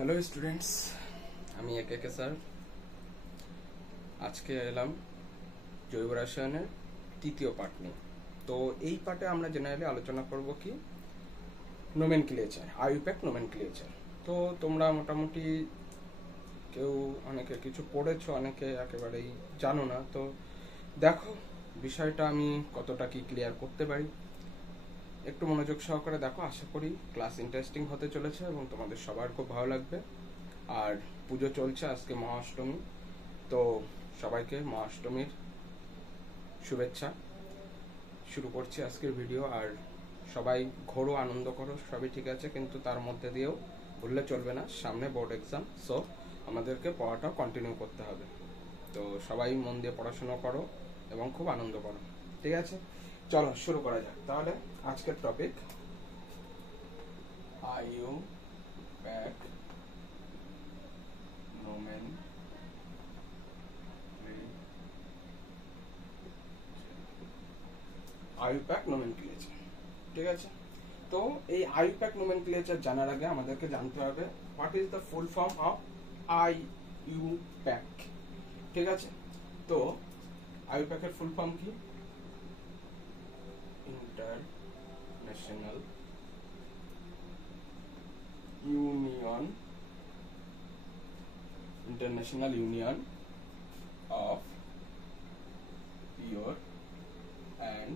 Hello students, আমি একে sir. আজকে এলাম জৈব রসায়নের তৃতীয় পার্ট নিয়ে। তো এই পার্টে আমরা জেনারেলি আলোচনা করব কি নোমেনক্লিচার, আইইউপ্যাক নোমেনক্লিচার। তো তোমরা মোটামুটি কেউ অনেকে কিছু পড়েছো, অনেকে একেবারেই জানো না। তো দেখো বিষয়টা আমি কতটা কি ক্লিয়ার করতে পারি, একটু মনোযোগ সহকারে দেখো। আশা করি ক্লাস ইন্টারেস্টিং হতে চলেছে এবং তোমাদের সবার খুব ভালো লাগবে। আর পুজো চলছে, আজকে মহাষ্টমী, তো সবাইকে মহাষ্টমীর শুভেচ্ছা। শুরু করছি আজকের ভিডিও। আর সবাই ঘোরো, আনন্দ করো, সবই ঠিক আছে, কিন্তু তার মধ্যে দিয়েও ভুললে চলবে না, সামনে বোর্ড এক্সাম। সো আমাদেরকে পড়াটাও কন্টিনিউ করতে হবে। তো সবাই মন দিয়ে পড়াশোনা করো এবং খুব আনন্দ করো, ঠিক আছে? চলো শুরু করা যাক তাহলে। আজকের টপিক আইইউপ্যাক আইইউপ্যাক নোমেনক্লিচার, ঠিক আছে? তো এই আইইউপ্যাক নোমেনক্লিচার জানার আগে আমাদেরকে জানতে হবে what is the full form of IUPAC, ঠিক আছে? তো আইইউপ্যাকের ফুল ফর্ম কি? International union of pure and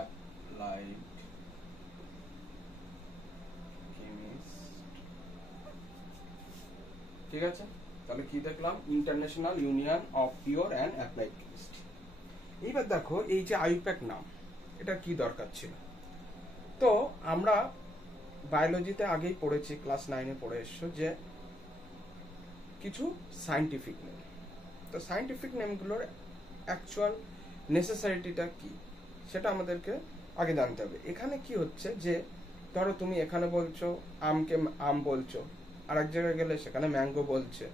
applied chemist, ঠিক আছে? তাহলে কি দেখলাম? International union of pure and applied chemistry. এইবার দেখো এই যে আইইউপ্যাক নাম, এটা কি দরকার ছিল? তো আমরা বায়োলজিতে আগেই পড়েছি, ক্লাস 9-এ পড়ে এসছো যে কিছু সায়েন্টিফিক নেম। তো সায়েন্টিফিক নেমগুলোর অ্যাকচুয়াল নেসেসারিটিটা কি সেটা আমাদেরকে আগে জানতে হবে। এখানে কি হচ্ছে যে ধরো তুমি এখানে বলছো আমকে আম বলছো, আর এক জায়গায় গেলে সেখানে ম্যাঙ্গো বলছে,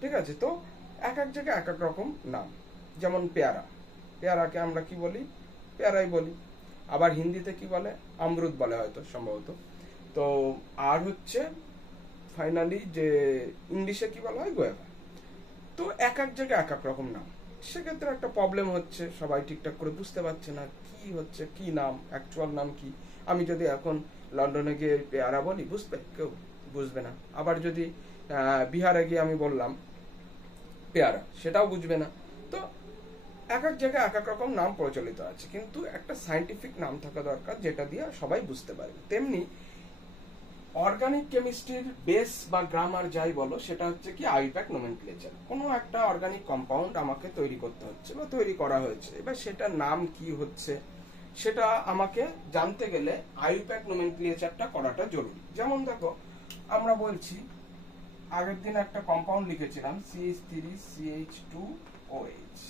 ঠিক আছে? তো এক এক জায়গায় এক এক রকম নাম। যেমন পেয়ারা, পেয়ারাকে আমরা কি বলি? পেয়ারাই বলি। আবার হিন্দিতে কি বলে? আমরুদ বলে হয়তো, সম্ভবত। তো আর হচ্ছে ফাইনালি যে ইংলিশে কি বলা হয়? গোয়াভা। তো এক এক জায়গায় এক এক রকম নাম। সেক্ষেত্রে একটা প্রবলেম হচ্ছে, সবাই ঠিকঠাক করে বুঝতে পারছে না কি হচ্ছে, কি নাম, অ্যাকচুয়াল নাম কি। আমি যদি এখন লন্ডনে গিয়ে পেয়ারা বলি, বুঝবে? কেউ বুঝবে না। আবার যদি বিহারে গিয়ে আমি বললাম পেয়ারা, সেটাও বুঝবে না। তো এক এক জায়গায় এক এক রকম নাম প্রচলিত আছে, কিন্তু একটা সায়েন্টিফিক নাম থাকা দরকার যেটা দিয়ে সবাই বুঝতে পারবে। তেমনি অর্গানিক কেমিস্ট্রির বেস বা গ্রামার যাই বলো, সেটা হচ্ছে কি আইইউপ্যাক নোমেনক্লেচার। কোনো একটা অর্গানিক কম্পাউন্ড আমাকে তৈরি করতে হচ্ছে বা তৈরি করা হয়েছে, এবার সেটার নাম কি হচ্ছে সেটা আমাকে জানতে গেলে আইইউপ্যাক নোমেনক্লেচারটা করাটা জরুরি। যেমন দেখো, আমরা বলছি আগের দিন একটা কম্পাউন্ড লিখেছিলাম CH3CH2OH।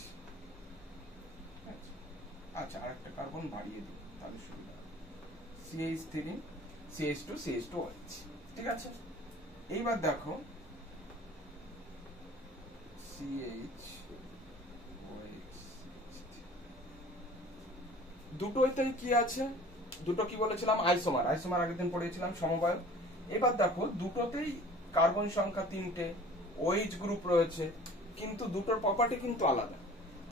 আচ্ছা, আরেকটা কার্বন বাড়িয়ে দিই তাহলে সুবিধা হবে। CH3CH2CH2OH, ঠিক আছে? এইবার দেখো দুটোতেই কি আছে? দুটো কি বলেছিলাম? আইসোমার। আইসোমার আগের দিন পড়েছিলাম, সমবায়। এবার দেখো দুটোতেই কার্বন সংখ্যা 3টে, OH গ্রুপ রয়েছে, কিন্তু দুটোর প্রপার্টি কিন্তু আলাদা।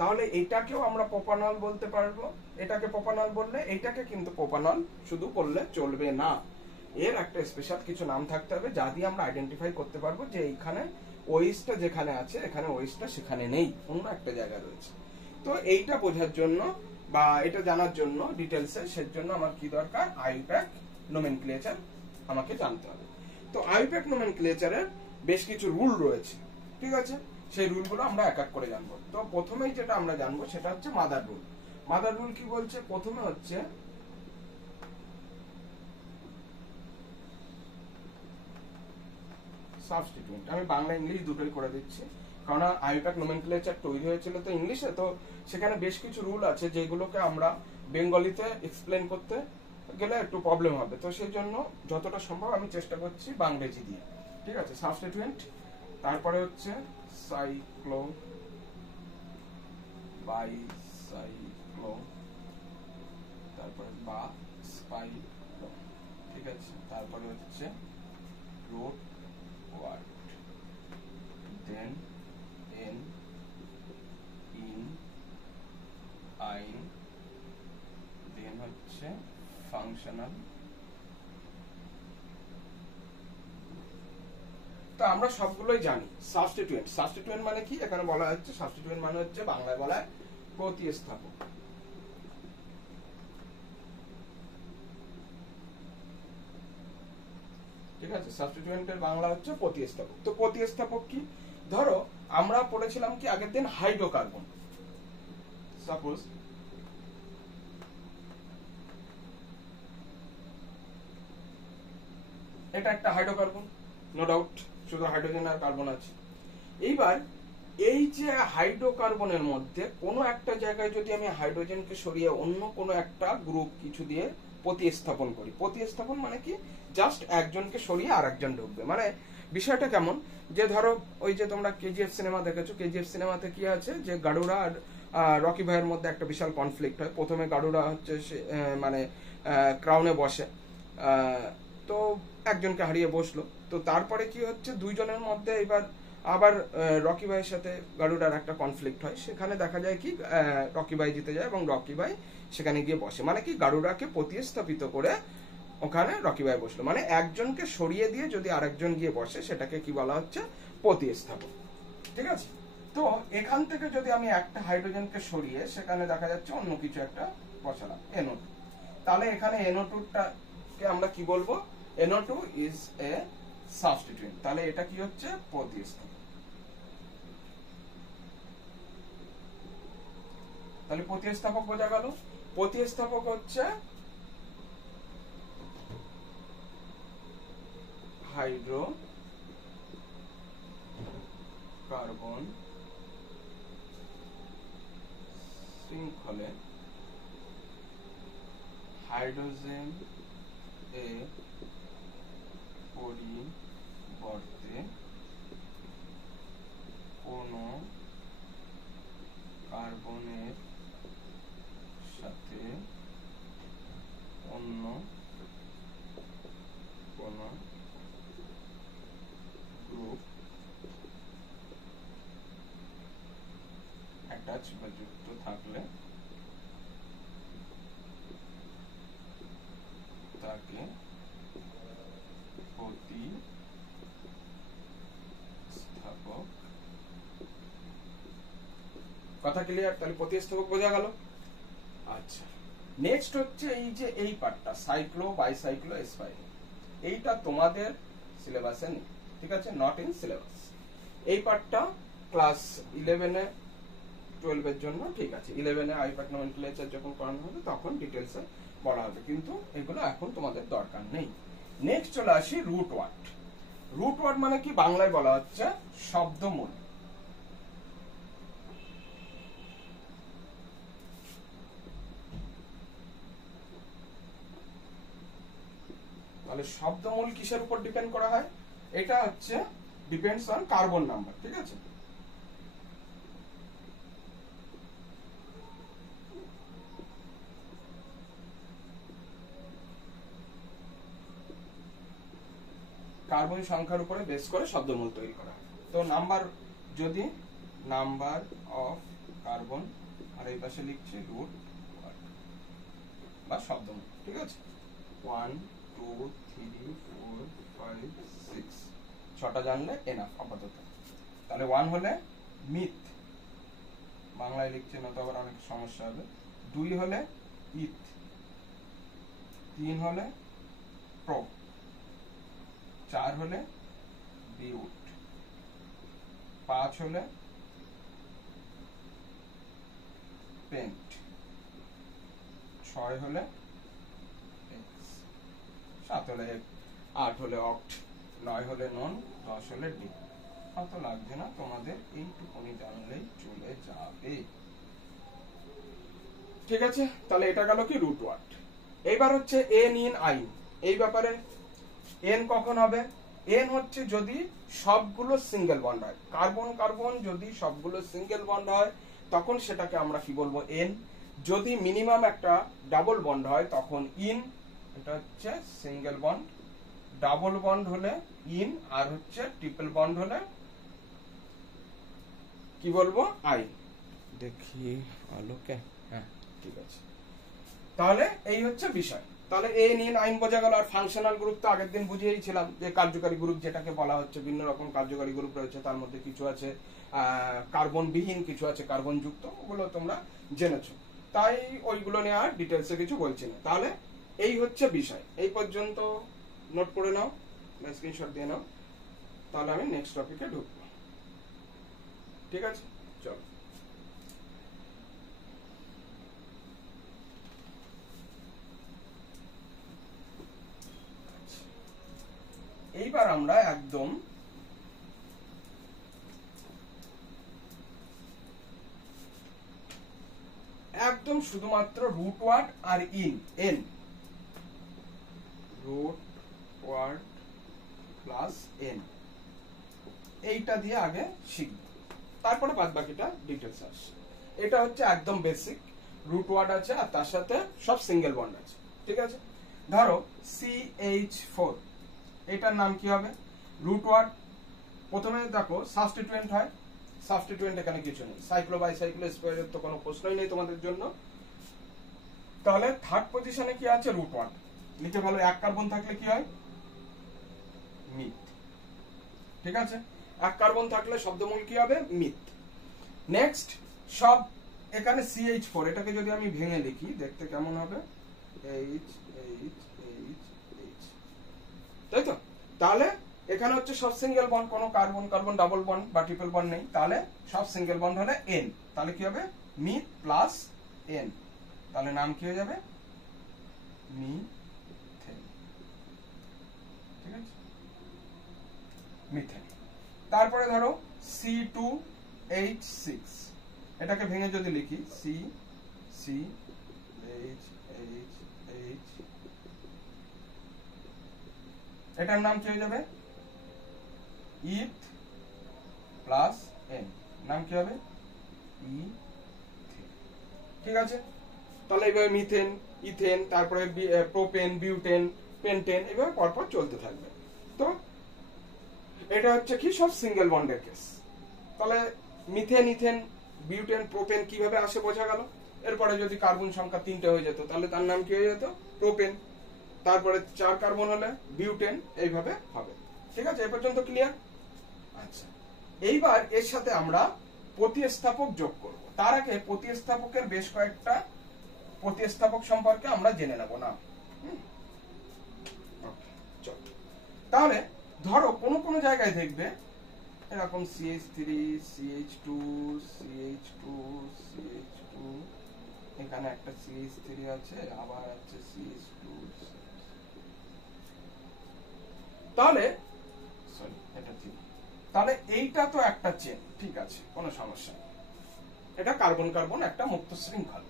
তাহলে এটাকেও আমরা প্রোপানল বলতে পারবো, এটাকে প্রোপানল বললে, এইটাকে কিন্তু প্রোপানল শুধু বললে চলবে না। এর একটা স্পেশাল কিছু নাম থাকতে হবে যা দিয়ে আমরা আইডেন্টিফাই করতে পারবো যে এইখানে ওইসটা যেখানে আছে, এখানে ওইসটা সেখানে নেই, অন্য একটা জায়গা রয়েছে। তো এইটা বোঝার জন্য বা এটা জানার জন্য ডিটেলসে, সের জন্য আমার কি দরকার? আইইউপ্যাক নোমেনক্লেচার আমাকে জানতে হবে। তো আইইউপ্যাক নোমেনক্লেচারের বেশ কিছু রুল রয়েছে, ঠিক আছে? সেই রুলগুলো আমরা এক এক করে জানবো। তো প্রথমেই যেটা আমরা জানবো সেটা হচ্ছে মাদার রুল। মাদার রুল কি বলছে? প্রথমে হচ্ছে সাবস্টিটিউয়েন্ট। আমি বাংলা ইংলিশ দুটোই করে দিচ্ছি, কারণ আইইউপ্যাক নোমেনক্লেচার তৈরি হয়েছিল তো ইংলিশে, তো সেখানে বেশ কিছু রুল আছে যেগুলোকে আমরা বেঙ্গলিতে এক্সপ্লেন করতে গেলে একটু প্রবলেম হবে। তো সেই জন্য যতটা সম্ভব আমি চেষ্টা করছি বাংলাজি দিয়ে, ঠিক আছে? সাবস্টিটিউয়েন্ট, তারপরে হচ্ছে সাইক্লো বাইসাইক্লো, তারপরে বা স্পাইক্লো, ঠিক আছে? তারপরে হচ্ছে root word, then n in in, then হচ্ছে ফাংশনাল। তো আমরা সবগুলোই জানি সাবস্টিটিউয়েন্ট। সাবস্টিটিউয়েন্ট মানে কি? এখানে বলা হচ্ছে সাবস্টিটিউয়েন্ট মানে হচ্ছে বাংলায় বলা হয় প্রতিস্থাপক। ঠিক আছে, সাবস্টিটিউয়েন্টের বাংলা হচ্ছে প্রতিস্থাপক। তো প্রতিস্থাপক কি? ধরো আমরা পড়েছিলাম কি আগের দিন হাইড্রোকার্বন। সাপোজ এটা একটা হাইড্রোকার্বন, নো ডাউট, শুধু হাইড্রোজেন আর কার্বন আছে। এইবার এই যে হাইড্রোকার্বনের মধ্যে কোনো একটা জায়গায় যদি আমি হাইড্রোজেনকে সরিয়ে অন্য কোনো একটা গ্রুপ কিছু দিয়ে প্রতিস্থাপন করি, প্রতিস্থাপন মানে কি? জাস্ট একজনকে সরিয়ে আরেকজন ঢুকবে। মানে বিষয়টা কেমন, যে ধরো ওই যে তোমরা কেজিএফ সিনেমা দেখেছো, কেজিএফ সিনেমাতে কি আছে যে গাড়ুরা আর রকি ভাইয়ের মধ্যে একটা বিশাল কনফ্লিক্ট হয়। প্রথমে গাড়ুরা হচ্ছে মানে ক্রাউনে বসে, তো একজনকে হারিয়ে বসলো। তো তারপরে কি হচ্ছে, দুইজনের মধ্যে এবার আবার রকি ভাইয়ের সাথে গাড়ুরার একটা কনফ্লিক্ট হয়। সেখানে দেখা যায় কি রকি ভাই জিতে যায় এবং রকি ভাই সেখানে গিয়ে বসে। মানে কি গাড়ুরাকে প্রতিস্থাপিত করে ওখানে রকি ভাই বসলো। মানে একজনকে সরিয়ে দিয়ে যদি আরেকজন গিয়ে বসে সেটাকে কি বলা হচ্ছে? প্রতিস্থাপন। ঠিক আছে, তো এখান থেকে যদি আমি একটা হাইড্রোজেনকে সরিয়ে সেখানে দেখা যাচ্ছে অন্য কিছু একটা বসালাম, NO2, তাহলে এখানে NO2টাকে আমরা কি বলবো? NO2 is a substituent। তাহলে এটা কি হচ্ছে? প্রতিস্থাপক। তাহলে প্রতিস্থাপক বোঝা গেল। প্রতিস্থাপক হচ্ছে হাইড্রোকার্বন শৃঙ্খলে হাইড্রোজেন এ পরিবর্তে কোনো কার্বনের সাথে অন্য কোনো গ্রুপ অ্যাটাচ বা যুক্ত থাকলে তাকে প্রতিস্থাপক। কথা ক্লিয়ার? তাহলে প্রতিস্থাপক বোঝা গেল। আচ্ছা, নেক্সট হচ্ছে এই যে এই পার্টটা সাইক্লো বাইসাইক্লো এসপাইরিন, এইটা তোমাদের সিলেবাসে নেই। ঠিক আছে, নট ইন সিলেবাস। এই পার্টটা ক্লাস 11-এ 12-এর জন্য ঠিক আছে। 11-এ আইপ্যাক নমেনক্লেচার যখন করানো হবে তখন ডিটেলসে বলা হবে, কিন্তু এগুলো এখন তোমাদের দরকার নেই। নেক্সট চলে আসি রুট ওয়ার্ড। রুট ওয়ার্ড মানে কি? বাংলায় বলা হচ্ছে শব্দমূল। তাহলে শব্দমূল কিসের উপর ডিপেন্ড করা হয়? এটা হচ্ছে ডিপেন্ডস অন কার্বন নাম্বার। ঠিক আছে, কার্বন সংখ্যার উপরে বেস করে শব্দমূল তৈরি করা হয়। তো নাম্বার, যদি নাম্বার অফ কার্বন, আর এই পাশে লিখছি রুট বা শব্দমূল। ঠিক আছে, 1 2 3 4 5 6, 6টা জানলে এনাফ আপাতত। তাহলে 1 হলে মিথ, বাংলায় লিখছে না তো আবার অনেক সমস্যা হবে। 2 হলে ইথ, 3 হলে প্রো, 4 হলে বিউট, 5 হলে পেন্ট, 6 হলে এক্স, 7 হলে 8 হলে অক্ট, 9 হলে নন, 10 হলে ডি। অত লাগছে না, তোমাদের এইটুকুনি জানলেই চলে যাবে। ঠিক আছে, তাহলে এটা গেল কি রুট ওয়ার্ড। এইবার হচ্ছে এন ইন আইন। এই ব্যাপারে এন কখন হবে? এন হচ্ছে যদি সবগুলো সিঙ্গেল বন্ড হয়। কার্বন কার্বন যদি সবগুলো সিঙ্গেল বন্ড হয় তখন সেটাকে আমরা কি বলবো? এন। যদি মিনিমাম একটা ডাবল বন্ড হয় তখন ইন, এটা হচ্ছে সিঙ্গেল বন্ড ডাবল বন্ড হলে ইন, আর হচ্ছে ট্রিপল বন্ড হলে কি বলবো আই। দেখি আলোকে, হ্যাঁ ঠিক আছে। তাহলে এই হচ্ছে বিষয়। তাহলে এন ইন আইন বোঝা গেল। আর ফাংশনাল গ্রুপ তো আগের দিন বুঝিয়েছিলাম যে কার্যকারী গ্রুপ যেটাকে বলা হচ্ছে, বিভিন্ন রকম কার্যকারী গ্রুপ রয়েছে, তার মধ্যে কিছু আছে কার্বন বিহীন, কিছু আছে কার্বন যুক্ত, ওগুলো তোমরা জেনেছো, তাই ওইগুলো নিয়ে আর ডিটেলসে কিছু বলছি না। তাহলে এই হচ্ছে বিষয়, এই পর্যন্ত নোট করে নাও বা স্ক্রিনশট দিয়ে নাও, তাহলে আমি নেক্সট টপিকে ঢুকবো। ঠিক আছে, চলো। এইবার আমরা একদম শুধুমাত্র রুট ওয়ার্ড আর ane, root word plus ane, এইটা দিয়ে আগে শিখব, তারপরে বাদ বাকিটা ডিটেলস আসছে। এটা হচ্ছে একদম বেসিক, রুট ওয়ার্ড আছে আর তার সাথে সব সিঙ্গেল বন্ড আছে। ঠিক আছে, ধরো CH4, এটার নাম কি হবে? Root word. প্রথমে দেখো সাবস্টিটুয়েন্ট হয়, সাবস্টিটুয়েন্ট এখানে কিছু নেই, সাইক্লো বাই সাইক্লো স্কয়ারের তো কোনো প্রশ্নই নেই তোমাদের জন্য। তাহলে থার্ড পজিশনে কি আছে? Root word. লিখে ভালো, এক কার্বন থাকলে কি হয়? মিথ। ঠিক আছে, এক কার্বন থাকলে শব্দমূল কি হবে? মিথ। নেক্সট, সব এখানে CH4, এটাকে যদি আমি ভেঙে লিখি দেখতে কেমন হবে? H H H H, তাই তো? তাহলে এখানে হচ্ছে সব সিঙ্গেল বন্ড, কোনো কার্বন কার্বন ডাবল বন্ড বা ট্রিপল বন্ড নেই, তাহলে সব সিঙ্গেল বন্ড হলে N, তাহলে কি হবে? মিথ প্লাস N, তাহলে নাম কি হয়ে যাবে? মিথেন। ঠিক আছে, মিথেন। তারপরে ধরো C2H6, এটাকে ভেঙে যদি লিখি CH, এটার নাম কি হয়ে যাবে? ইথ প্লাস এন, নাম কি হবে? ইথেন। ঠিক আছে, তাহলে এইভাবে মিথেন, ইথেন, তারপরে প্রোপেন, বিউটেন, পেন্টেন, এইভাবে পরপর চলতে থাকবে। তো এটা হচ্ছে কি? সব সিঙ্গেল বন্ডের কেস। তাহলে মিথেন, ইথেন, বিউটেন, প্রোপেন কিভাবে আসে বোঝা গেল। এরপরে যদি কার্বন সংখ্যা 3টে হয়ে যেত তাহলে তার নাম কি হয়ে যেত? প্রোপেন। তারপরে 4 কার্বন হলে বিউটেন, এইভাবে হবে। ঠিক আছে, এ পর্যন্ত ক্লিয়ার? আচ্ছা, এইবার এর সাথে আমরা প্রতিস্থাপক যোগ করব। তার আগে প্রতিস্থাপকের বেশ কয়েকটা প্রতিস্থাপক সম্পর্কে আমরা জেনে নেব না। চল, তাহলে ধরো কোনো কোনো জায়গায় দেখবে এরকম CH3, CH2, CH2, CH2, এখানে একটা CH3 আছে, আবার আছে CH2। তাহলে সরি, এটা ঠিক। তাহলে এইটা তো একটা চেন, ঠিক আছে, কোনো সমস্যা নেই, এটা কার্বন কার্বন একটা মুক্ত শৃঙ্খল।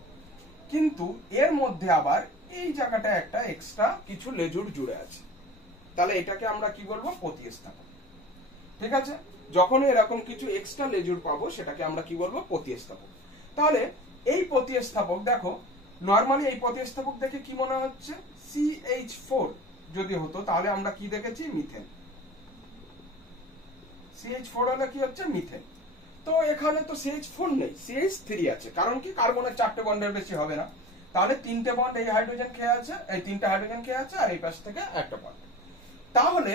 কিন্তু এর মধ্যে আবার এই জায়গাটা একটা এক্সট্রা কিছু লেজুর জুড়ে আছে, তাহলে এটাকে আমরা কি বলবো? প্রতিস্থাপক। ঠিক আছে, যখন এরকম কিছু এক্সট্রা লেজুর পাবো সেটাকে আমরা কি বলবো? প্রতিস্থাপক। তাহলে এই প্রতিস্থাপক দেখো, নরমালি এই প্রতিস্থাপক দেখে কি মনে হচ্ছে? CH4 যদি হতো তাহলে আমরা কি দেখেছি? মিথেন। CH4 হলে কি হচ্ছে? মিথেন। তো এখানে তো CH4 নেই, CH3 আছে, কারণ কি? কার্বনের 4টে বন্ডের বেশি হবে না, তাহলে 3টে বন্ড এই হাইড্রোজেন খেয়ে আছে, এই 3টে হাইড্রোজেন খেয়ে আছে, আর এই পাশ থেকে একটা বন্ড। তাহলে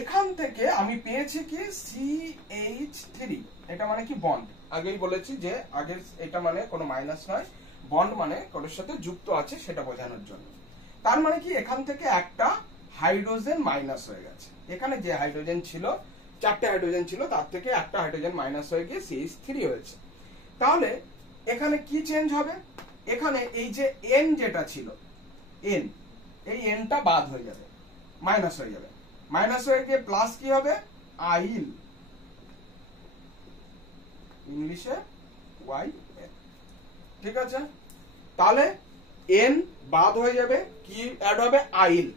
এখান থেকে আমি পেয়েছি কি? CH3, এটা মানে কি? বন্ড। আগেই বলেছি যে আগের এটা মানে কোনো মাইনাস নয়, বন্ড মানে কারোর সাথে যুক্ত আছে সেটা বোঝানোর জন্য। তার মানে কি? এখান থেকে একটা হাইড্রোজেন মাইনাস হয়ে গেছে, এখানে যে হাইড্রোজেন ছিল, 4টে হাইড্রোজেন ছিল, তার থেকে একটা হাইড্রোজেন মাইনাস হয়ে গিয়ে CH3 হয়েছে। তাহলে এখানে কি চেঞ্জ হবে? এখানে এই যে N যেটা ছিল, N, এই Nটা বাদ হয়ে যাবে, মাইনাস হয়ে যাবে, মাইনাস হয়ে গিয়ে প্লাস কি হবে? আইল, ইংলিশে YN। ঠিক আছে, তাহলে N বাদ হয়ে যাবে, কি অ্যাড হবে? আইল।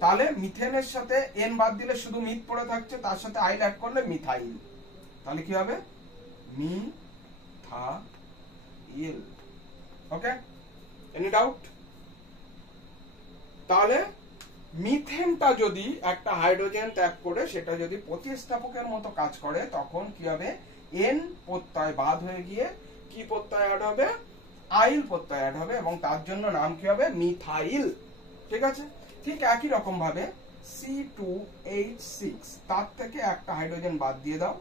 তাহলে মিথেনের সাথে N বাদ দিলে শুধু মিথ পড়ে থাকছে, তার সাথে আইল অ্যাড করলে মিথাইল, তাহলে কি হবে? মিথাইল। ওকে, এনি ডাউট? তাহলে মিথেনটা যদি একটা হাইড্রোজেন ত্যাগ করে সেটা যদি প্রতিস্থাপকের মতো কাজ করে, তখন কি হবে, এন প্রত্যয় বাদ হয়ে গিয়ে কি প্রত্যয় অ্যাড হবে, আইল প্রত্যয় অ্যাড হবে, এবং তার জন্য নাম কি হবে, মিথাইল। ঠিক আছে, ঠিক একই রকম ভাবে C2H6 তার থেকে একটা হাইড্রোজেন বাদ দিয়ে দাও,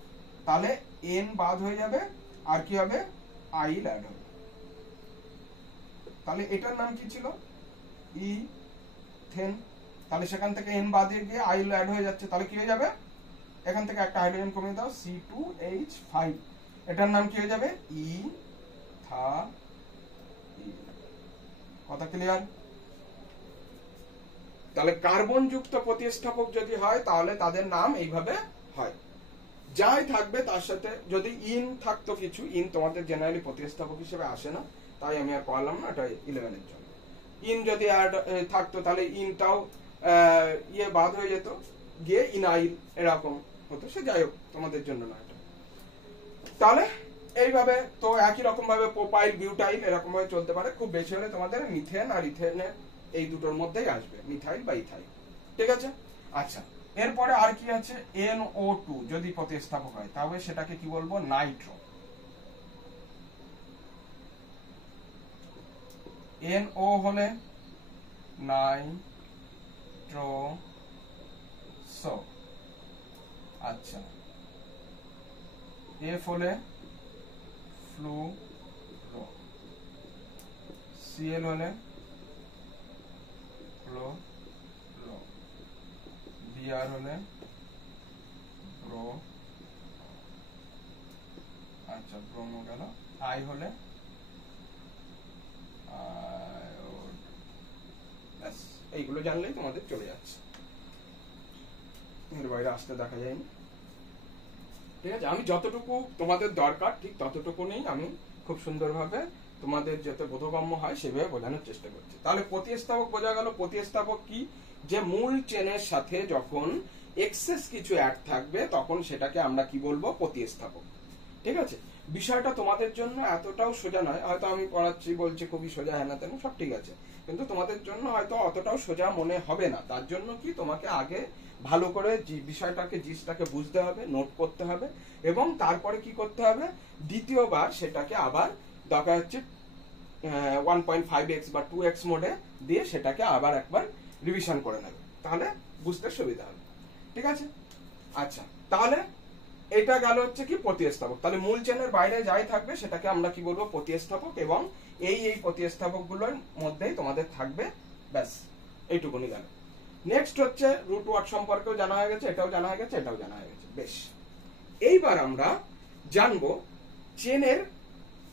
তাহলে এন বাদ হয়ে যাবে, আর কি হবে, আইল অ্যাড হবে। তাহলে এটার নাম কি ছিল, ইথেন। তাহলে সেখান থেকে এন বাদ দিয়ে গিয়ে আইল অ্যাড হয়ে যাচ্ছে, তাহলে কি হয়ে যাবে, এখান থেকে একটা হাইড্রোজেন কমিয়ে দাও, C2H5, এটার নাম কি হয়ে যাবে, ইথাইল। কথা ক্লিয়ার? তাহলে কার্বন যুক্ত প্রতিস্থাপক যদি হয় তাহলে তাদের নাম এইভাবে হয়। যাই থাকবে তার সাথে যদি ইন থাকতো কিছু, ইন তোমাদের জেনারেলি প্রতিস্থাপক হিসেবে আসে না, তাই আমি আর পড়ালাম না, এটা 11 এর জন্য। ইন যদি থাকতো তাহলে ইনটাও ইয়ে বাদ হয়ে যেত, গিয়ে ইনাইল এরকম হতো, সে যাই হোক তোমাদের জন্য না এটা। তাহলে এইভাবে তো একই রকম ভাবে প্রোপাইল বিউটাইল এরকম ভাবে চলতে পারে। খুব বেশি হলে তোমাদের মিথেন আর ইথেনের এই দুটোর মধ্যেই আসবে, মিথাইল বা ইথাইল। ঠিক আছে, আচ্ছা এরপরে আর কি আছে, NO2 যদি প্রতিস্থাপক হয় তাহলে সেটাকে কি বলবো, নাইট্রো। NO হলে নাইট্রোসো, আচ্ছা F হলে ফ্লুরো, Cl হলে ক্লোরো, Br হলে ব্রো, আচ্ছা ব্রোমো গেল, I হলে এইগুলো জানলেই তোমাদের চলে যাচ্ছে, এর বাইরে আসতে দেখা যায়নি। ঠিক আছে, আমি যতটুকু তোমাদের দরকার ঠিক ততটুকু নেই, আমি খুব সুন্দরভাবে তোমাদের যাতে বোধগম্য হয় সেভাবে বোঝানোর চেষ্টা করছি। তাহলে প্রতিস্থাপক বোঝা গেল। প্রতিস্থাপক কি, যে মূল চেনের সাথে যখন এক্সেস কিছু অ্যাড থাকবে তখন সেটাকে আমরা কি বলবো, প্রতিস্থাপক। ঠিক আছে, বিষয়টা তোমাদের জন্য এতটাও সোজা নয়, হয়তো আমি পড়াচ্ছি বলছি খুবই সোজা, হ্যাঁ না তেন সব ঠিক আছে, কিন্তু তোমাদের জন্য হয়তো অতটাও সোজা মনে হবে না। তার জন্য কি তোমাকে আগে ভালো করে বিষয়টাকে জিনিসটাকে বুঝতে হবে, নোট করতে হবে, এবং তারপরে কি করতে হবে, দ্বিতীয়বার সেটাকে আবার দরকার হচ্ছে 1.5x বা 2x মোডে দিয়ে সেটাকে আবার একবার রিভিশন করে নেবে, তাহলে বুঝতে সুবিধা হবে। ঠিক আছে, আচ্ছা তাহলে এটা গেল হচ্ছে কি প্রতিস্থাপক। তাহলে মূল চেনের বাইরে যাই থাকবে সেটাকে আমরা কি বলবো, প্রতিস্থাপক, এবং এই প্রতিস্থাপক গুলোর মধ্যেই তোমাদের থাকবে, ব্যাস এইটুকুনি গেল। নেক্সট হচ্ছে রুট ওয়ার্ড সম্পর্কেও জানা হয়ে গেছে, এটাও জানা হয়ে গেছে, এটাও জানা হয়ে গেছে। বেশ, এইবার আমরা জানবো চেনের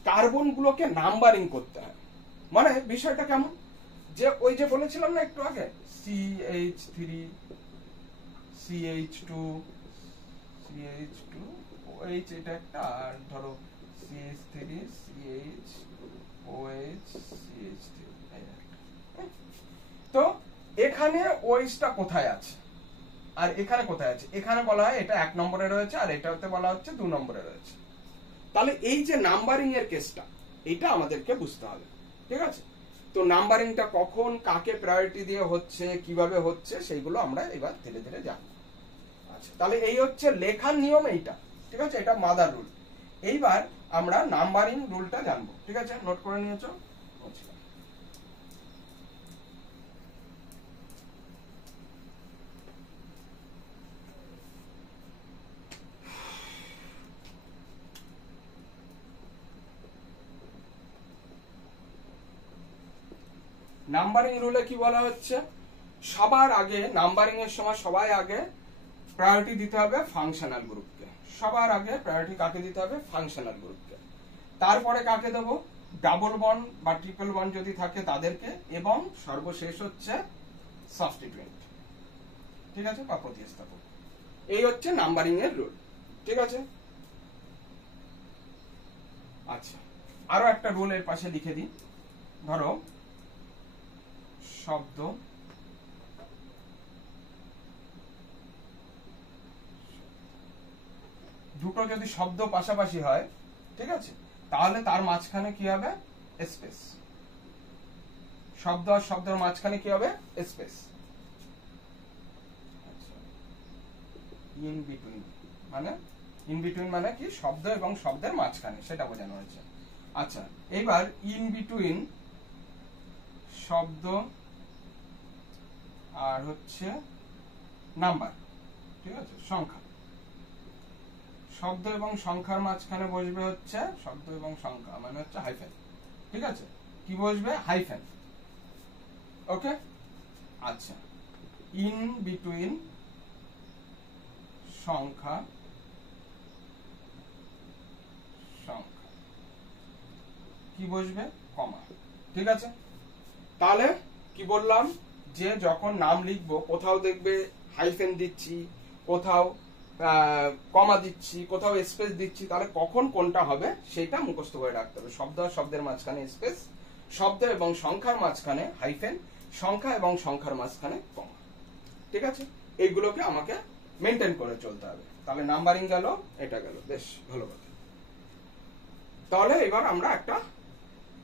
কার্বন গুলোকে নাম্বারিং করতে হয়। মানে বিষয়টা কেমন, যে ওই যে বলেছিলাম না একটু আগে, CH3 CH2 CH2 OH এটা একটা, আর ধরো CH3 CH OH CH3, তো এখানে ওইটা কোথায় আছে আর এখানে কোথায় আছে, এখানে বলা হয় এটা 1 নম্বরে রয়েছে আর এটাতে বলা হচ্ছে 2 নম্বরে রয়েছে। তাহলে এই যে নাম্বারিং এর কেসটা, এটা আমাদেরকে বুঝতে হবে। ঠিক আছে, তো নাম্বারিংটা কখন কাকে প্রায়োরিটি দিয়ে হচ্ছে, কিভাবে হচ্ছে, সেইগুলো আমরা এবার ধীরে ধীরে জানবো। আচ্ছা, তাহলে এই হচ্ছে লেখার নিয়ম এইটা। ঠিক আছে, এটা মাদার রুল। এইবার আমরা নাম্বারিং রুলটা জানবো। ঠিক আছে, নোট করে নিয়েছো? নাম্বারিং রুলে কি বলা হচ্ছে, সবার আগে নাম্বারিং এর সময় সবাই আগে প্রায়োরিটি দিতে হবে ফাংশনাল গ্রুপকে। সবার আগে প্রায়োরিটি কাকে দিতে হবে, ফাংশনাল গ্রুপকে। তারপরে কাকে দেবো, ডাবল বন্ড বা ট্রিপল বন্ড যদি থাকে তাদেরকে, এবং সর্বশেষ হচ্ছে সাবস্টিটিউয়েন্ট। ঠিক আছে, বা প্রতিস্থাপক। এই হচ্ছে নাম্বারিং এর রুল। ঠিক আছে, আচ্ছা আরো একটা রুল এর পাশে লিখে দিই। ধরো শব্দ দুটো যদি শব্দ পাশাপাশি হয়, ঠিক আছে, তাহলে তার মাঝখানে কি হবে, স্পেস। শব্দ আর শব্দের মাঝখানে কি হবে, স্পেস। ইন বিটুইন মানে কি শব্দ এবং শব্দের মাঝখানে, সেটা বোঝানো হয়েছে। আচ্ছা, এবার ইন বিটুইন শব্দ আর হচ্ছে নাম্বার, ঠিক আছে, সংখ্যা। শব্দ এবং সংখ্যার মাঝখানে বসবে হচ্ছে শব্দ এবং সংখ্যা মানে হচ্ছে হাইফেন, ঠিক আছে, কি বসবে? হাইফেন। ওকে, আচ্ছা, ইন বিটুইন সংখ্যা কি বসবে? কমা, ঠিক আছে। তাহলে কি বললাম যে যখন নাম লিখবো কোথাও দেখবে হাইফেন দিচ্ছি, কোথাও কমা দিচ্ছি, কোথাও স্পেস দিচ্ছি, তাহলে কখন কোনটা হবে সেটা মুখস্থ করে রাখতে হবে। শব্দ আর শব্দের মাঝখানে স্পেস, শব্দ এবং সংখ্যার মাঝখানে হাইফেন, সংখ্যা এবং সংখ্যার মাঝখানে কমা, ঠিক আছে। এইগুলোকে আমাকে মেনটেন করে চলতে হবে। তাহলে নাম্বারিং গেল, এটা গেল, বেশ ভালো কথা। তাহলে এবার আমরা একটা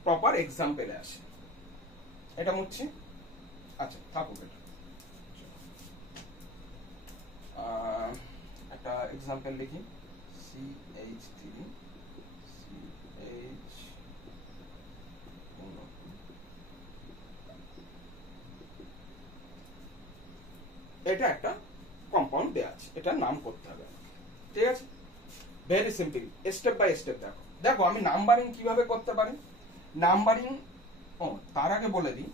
প্রপার এক্সাম্পলে আসি। এটা মুছছি, আচ্ছা থাকুক এটা। একটা এক্সাম্পল লিখি, CH3 CH এটা একটা কম্পাউন্ড দেওয়া আছে, এটা নাম করতে হবে, ঠিক আছে। Very simple, step by step দেখো। দেখো আমি নাম্বারিং কিভাবে করতে পারি। নাম্বারিং, তার আগে বলে দিই,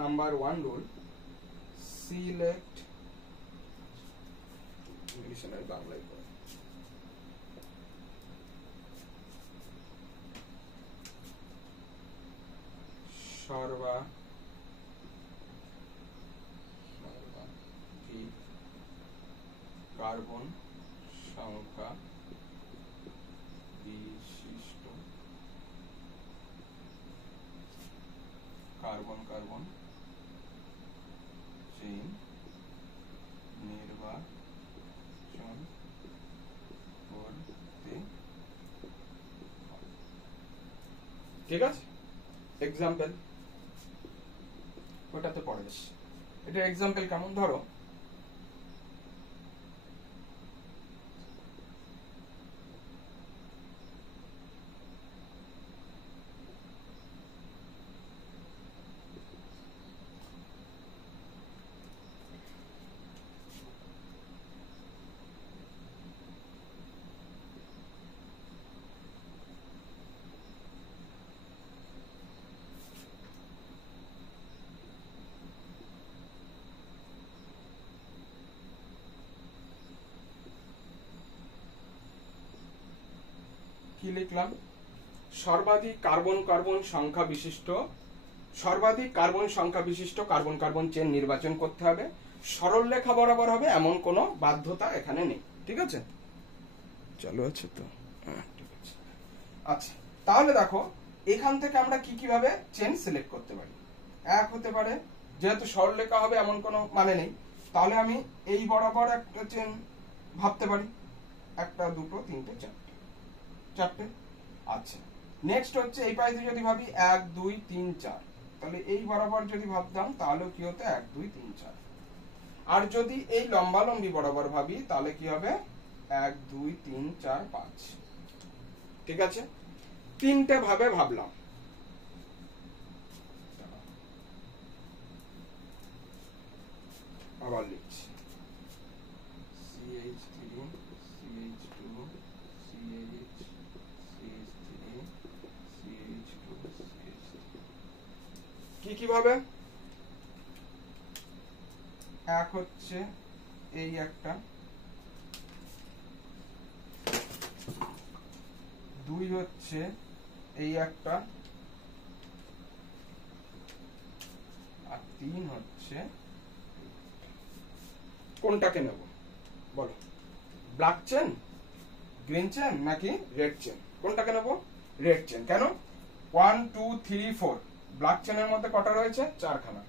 নাম্বার 1 রুল, সিলেক্ট, ইংলিশে নয় বাংলায় করে, সর্বাধিক কার্বন সংখ্যা বিশিষ্ট কার্বন কার্বন চেইন নির্বাচন করতে, ঠিক আছে। এক্সাম্পল ওটাতে পড়ে বেশ। এটা এক্সাম্পল কেমন, ধরো কি লিখলাম, সর্বাধিক কার্বন কার্বন সংখ্যা বিশিষ্ট, সর্বাধিক কার্বন সংখ্যা বিশিষ্ট কার্বন কার্বন চেন নির্বাচন করতে হবে, সরল রেখা বরাবর হবে, এমন কোনো বাধ্যতা এখানে নেই, ঠিক আছে। চালু আছে তো, ঠিক আছে। আচ্ছা, তাহলে দেখো এখান থেকে আমরা কি কিভাবে চেন সিলেক্ট করতে পারি। এক হতে পারে, যেহেতু সরল রেখা হবে এমন কোনো মানে নেই, তাহলে আমি এই বরাবর একটা চেন ভাবতে পারি, একটা দুটো তিনটে চারটে। আচ্ছা, নেক্সট হচ্ছে এই পাশে যদি ভাবি 1 2 3 4, তাহলে এই বরাবর যদি ভাবতাম তাহলে কি হতো 1 2 3 4। আর যদি এই লম্বা লম্বি বরাবর ভাবি তাহলে কি হবে 1 2 3 4 5, ঠিক আছে। তিনটে ভাবে ভাবলাম। আবার লিখছি, CH3 CH2 CH CH3 CH2 CH3, কি কিভাবে? এক হচ্ছে এই একটা, দুই হচ্ছে এই একটা, আর তিন হচ্ছে, কোনটাকে নেব বলো, ব্ল্যাক চেন, গ্রিন চেন নাকি রেড চেন? কোনটাকে নেব? Red chain. কেন? 1 2 3 4, ব্ল্যাক চেনের মধ্যে কটা রয়েছে? 4খানা।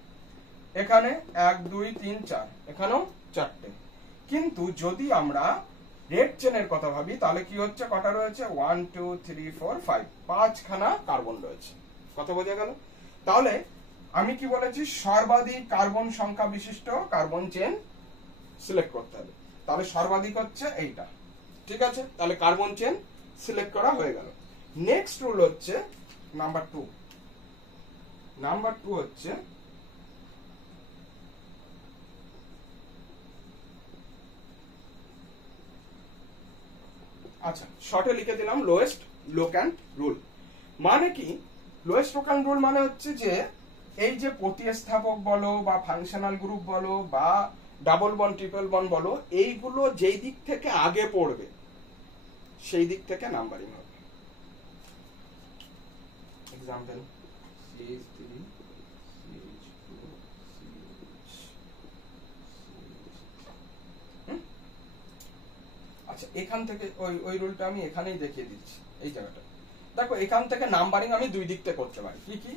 এখানে 1 2 3 4, এখানেও 4টে। কিন্তু যদি আমরা রেড চেনের কথা ভাবি তাহলে কি হচ্ছে, কটা রয়েছে? 1 2 3 4 5, 5খানা কার্বন রয়েছে। কথা বোঝা গেল? তাহলে আমি কি বলেছি, সর্বাধিক কার্বন সংখ্যা বিশিষ্ট কার্বন চেন সিলেক্ট করতে হবে। তাহলে সর্বাধিক হচ্ছে এইটা। ঠিক আছে, তাহলে কার্বন চেন সিলেক্ট করা হয়ে গেল। নেক্সট রুল হচ্ছে নাম্বার 2। নাম্বার 2 হচ্ছে আচ্ছা শর্টে লিখে দিলাম লোয়েস্ট লোক্যান্ট রুল। মানে কি লোয়েস্ট লোক্যান্ট রুল মানে হচ্ছে যে এই যে প্রতিস্থাপক বলো বা ফাংশনাল গ্রুপ বলো বা ডাবল বন্ড ট্রিপল বন্ড বলো, এইগুলো যেই দিক থেকে আগে পড়বে সেই দিক থেকে নাম্বারিং হবে। এক্সাম্পল CH3 CH2 আচ্ছা এখান থেকে ওই রুলটা আমি এখানেই দেখিয়ে দিচ্ছি। এই জায়গাটা দেখো, এখান থেকে নাম্বারিং আমি দুই দিক থেকে করতে পারি। কি কি?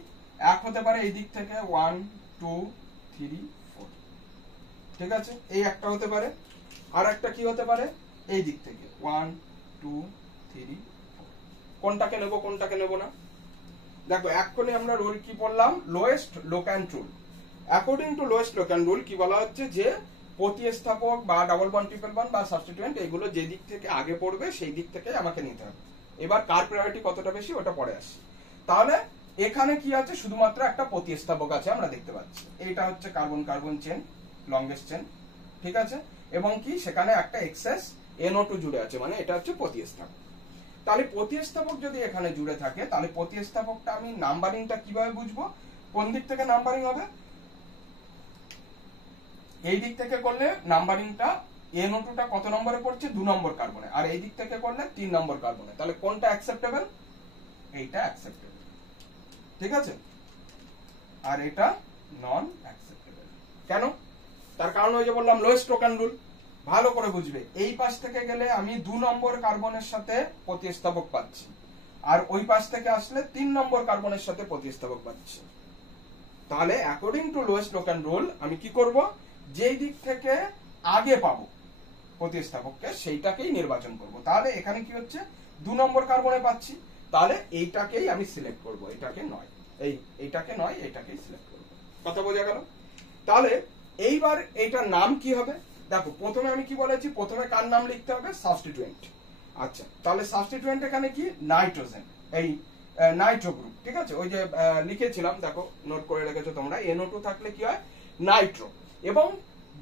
এক হতে পারে এই দিক থেকে 1 2 3 4, ঠিক আছে, এই একটা হতে পারে। আর একটা কি হতে পারে এই দিক থেকে 1 2 3 4। কোনটাকে নেব কোনটাকে নেব না? দেখো এক্ষুনি আমরা রুল কি পড়লাম, lowest locant rule. According to lowest locant rule কি বলা হচ্ছে যে প্রতিস্থাপক বা ডাবল বন্ড ট্রিপল বন্ড বা সাবস্টিটিউয়েন্ট এগুলো যে দিক থেকে আগে পড়বে সেই দিক থেকে আমাকে নিতে হবে। এবার কার প্রায়োরিটি কতটা বেশি ওটা পরে আসি। তাহলে এখানে কি আছে, শুধুমাত্র একটা প্রতিস্থাপক আছে আমরা দেখতে পাচ্ছি। এইটা হচ্ছে carbon carbon chain, longest chain, ঠিক আছে, এবং কি সেখানে একটা এক্সেস NO2 জুড়ে আছে, মানে এটা হচ্ছে প্রতিস্থাপক। তাহলে প্রতিস্থাপক যদি এখানে জুড়ে থাকে তাহলে প্রতিস্থাপকটা আমি নাম্বারিংটা কিভাবে বুঝবো? কোন দিক থেকে নাম্বারিং হবে? এই দিক থেকে করলে নাম্বারিংটা NO2 টা কত নম্বরে পড়ছে? 2 নম্বর কার্বনে, আর এই দিক থেকে করলে 3 নম্বর কার্বনে। তাহলে কোনটা অ্যাকসেপ্টেবল? এইটা অ্যাকসেপ্টেবল, ঠিক আছে, আর এটা নন অ্যাকসেপ্টেবল। কেন? তার কারণ ওই যে বললাম লোয়েস্ট লোক্যান্ট রুল। ভালো করে বুঝবে, এই পাশ থেকে গেলে আমি 2 নম্বর কার্বনের সাথে প্রতিস্থাপক পাচ্ছি, আর ওই পাশ থেকে আসলে 3 নম্বর কার্বনের সাথে প্রতিস্থাপক পাচ্ছি। তাহলে according to lowest locant rule আমি কি করব, যেই দিক থেকে আগে পাবো প্রতিস্থাপককে সেইটাকেই নির্বাচন করব। তাহলে এখানে কি হচ্ছে, 2 নম্বর কার্বনে পাচ্ছি, তাহলে এইটাকেই আমি সিলেক্ট করব, এটাকে নয়, এইটাকে নয়, এটাকেই সিলেক্ট করব। কথা বোঝা গেল? তাহলে এইবার এইটার নাম কি হবে? দেখো প্রথমে আমি কি বলেছি, প্রথমে কার নাম লিখতে হবে? সাবস্টিটিউয়েন্ট। আচ্ছা তাহলে সাবস্টিটিউয়েন্ট এখানে কি? নাইট্রোজেন, এই নাইট্রো গ্রুপ, ঠিক আছে, ওই যে লিখেছিলাম দেখো, নোট করে রেখেছো তোমরা, NO2 থাকলে কি হয়? নাইট্রো। এবং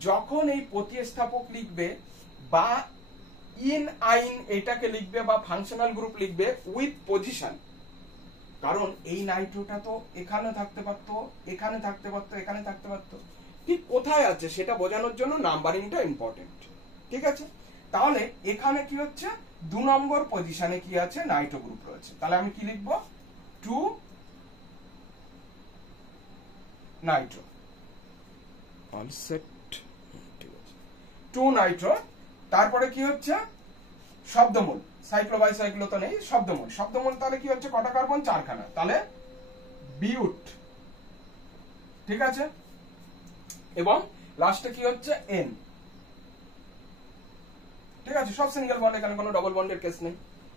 যখন এই প্রতিস্থাপক লিখবে বা ইন আইন এটাকে লিখবে বা ফাংশনাল গ্রুপ লিখবে উইথ পজিশন, কারণ এই নাইট্রোটা তো এখানে থাকতে পারতো, এখানে থাকতে পারতো, এখানে থাকতে পারতো, ঠিক কোথায় আছে সেটা বোঝানোর জন্য নাম্বারিংটা ইম্পর্টেন্ট, ঠিক আছে। তাহলে এখানে কি হচ্ছে, 2 নম্বর পজিশনে কি আছে? নাইট্রো গ্রুপ রয়েছে। তাহলে আমি কি লিখবো? 2 নাইট্রো, অল সেট, ঠিক আছে, 2 নাইট্রো। তারপরে কি হচ্ছে? শব্দমূল, সাইক্লো বাই সাইক্লো তো নেই, শব্দমূল। শব্দমূল তাহলে কি হচ্ছে? কটা কার্বন? 4খানা, তাহলে বিউট, ঠিক আছে। এবং লাস্টে কি হচ্ছে? N, ঠিক আছে, সব সিঙ্গেল বন্ড, এখানে কোনো ডবল বন্ডের কেস নেই,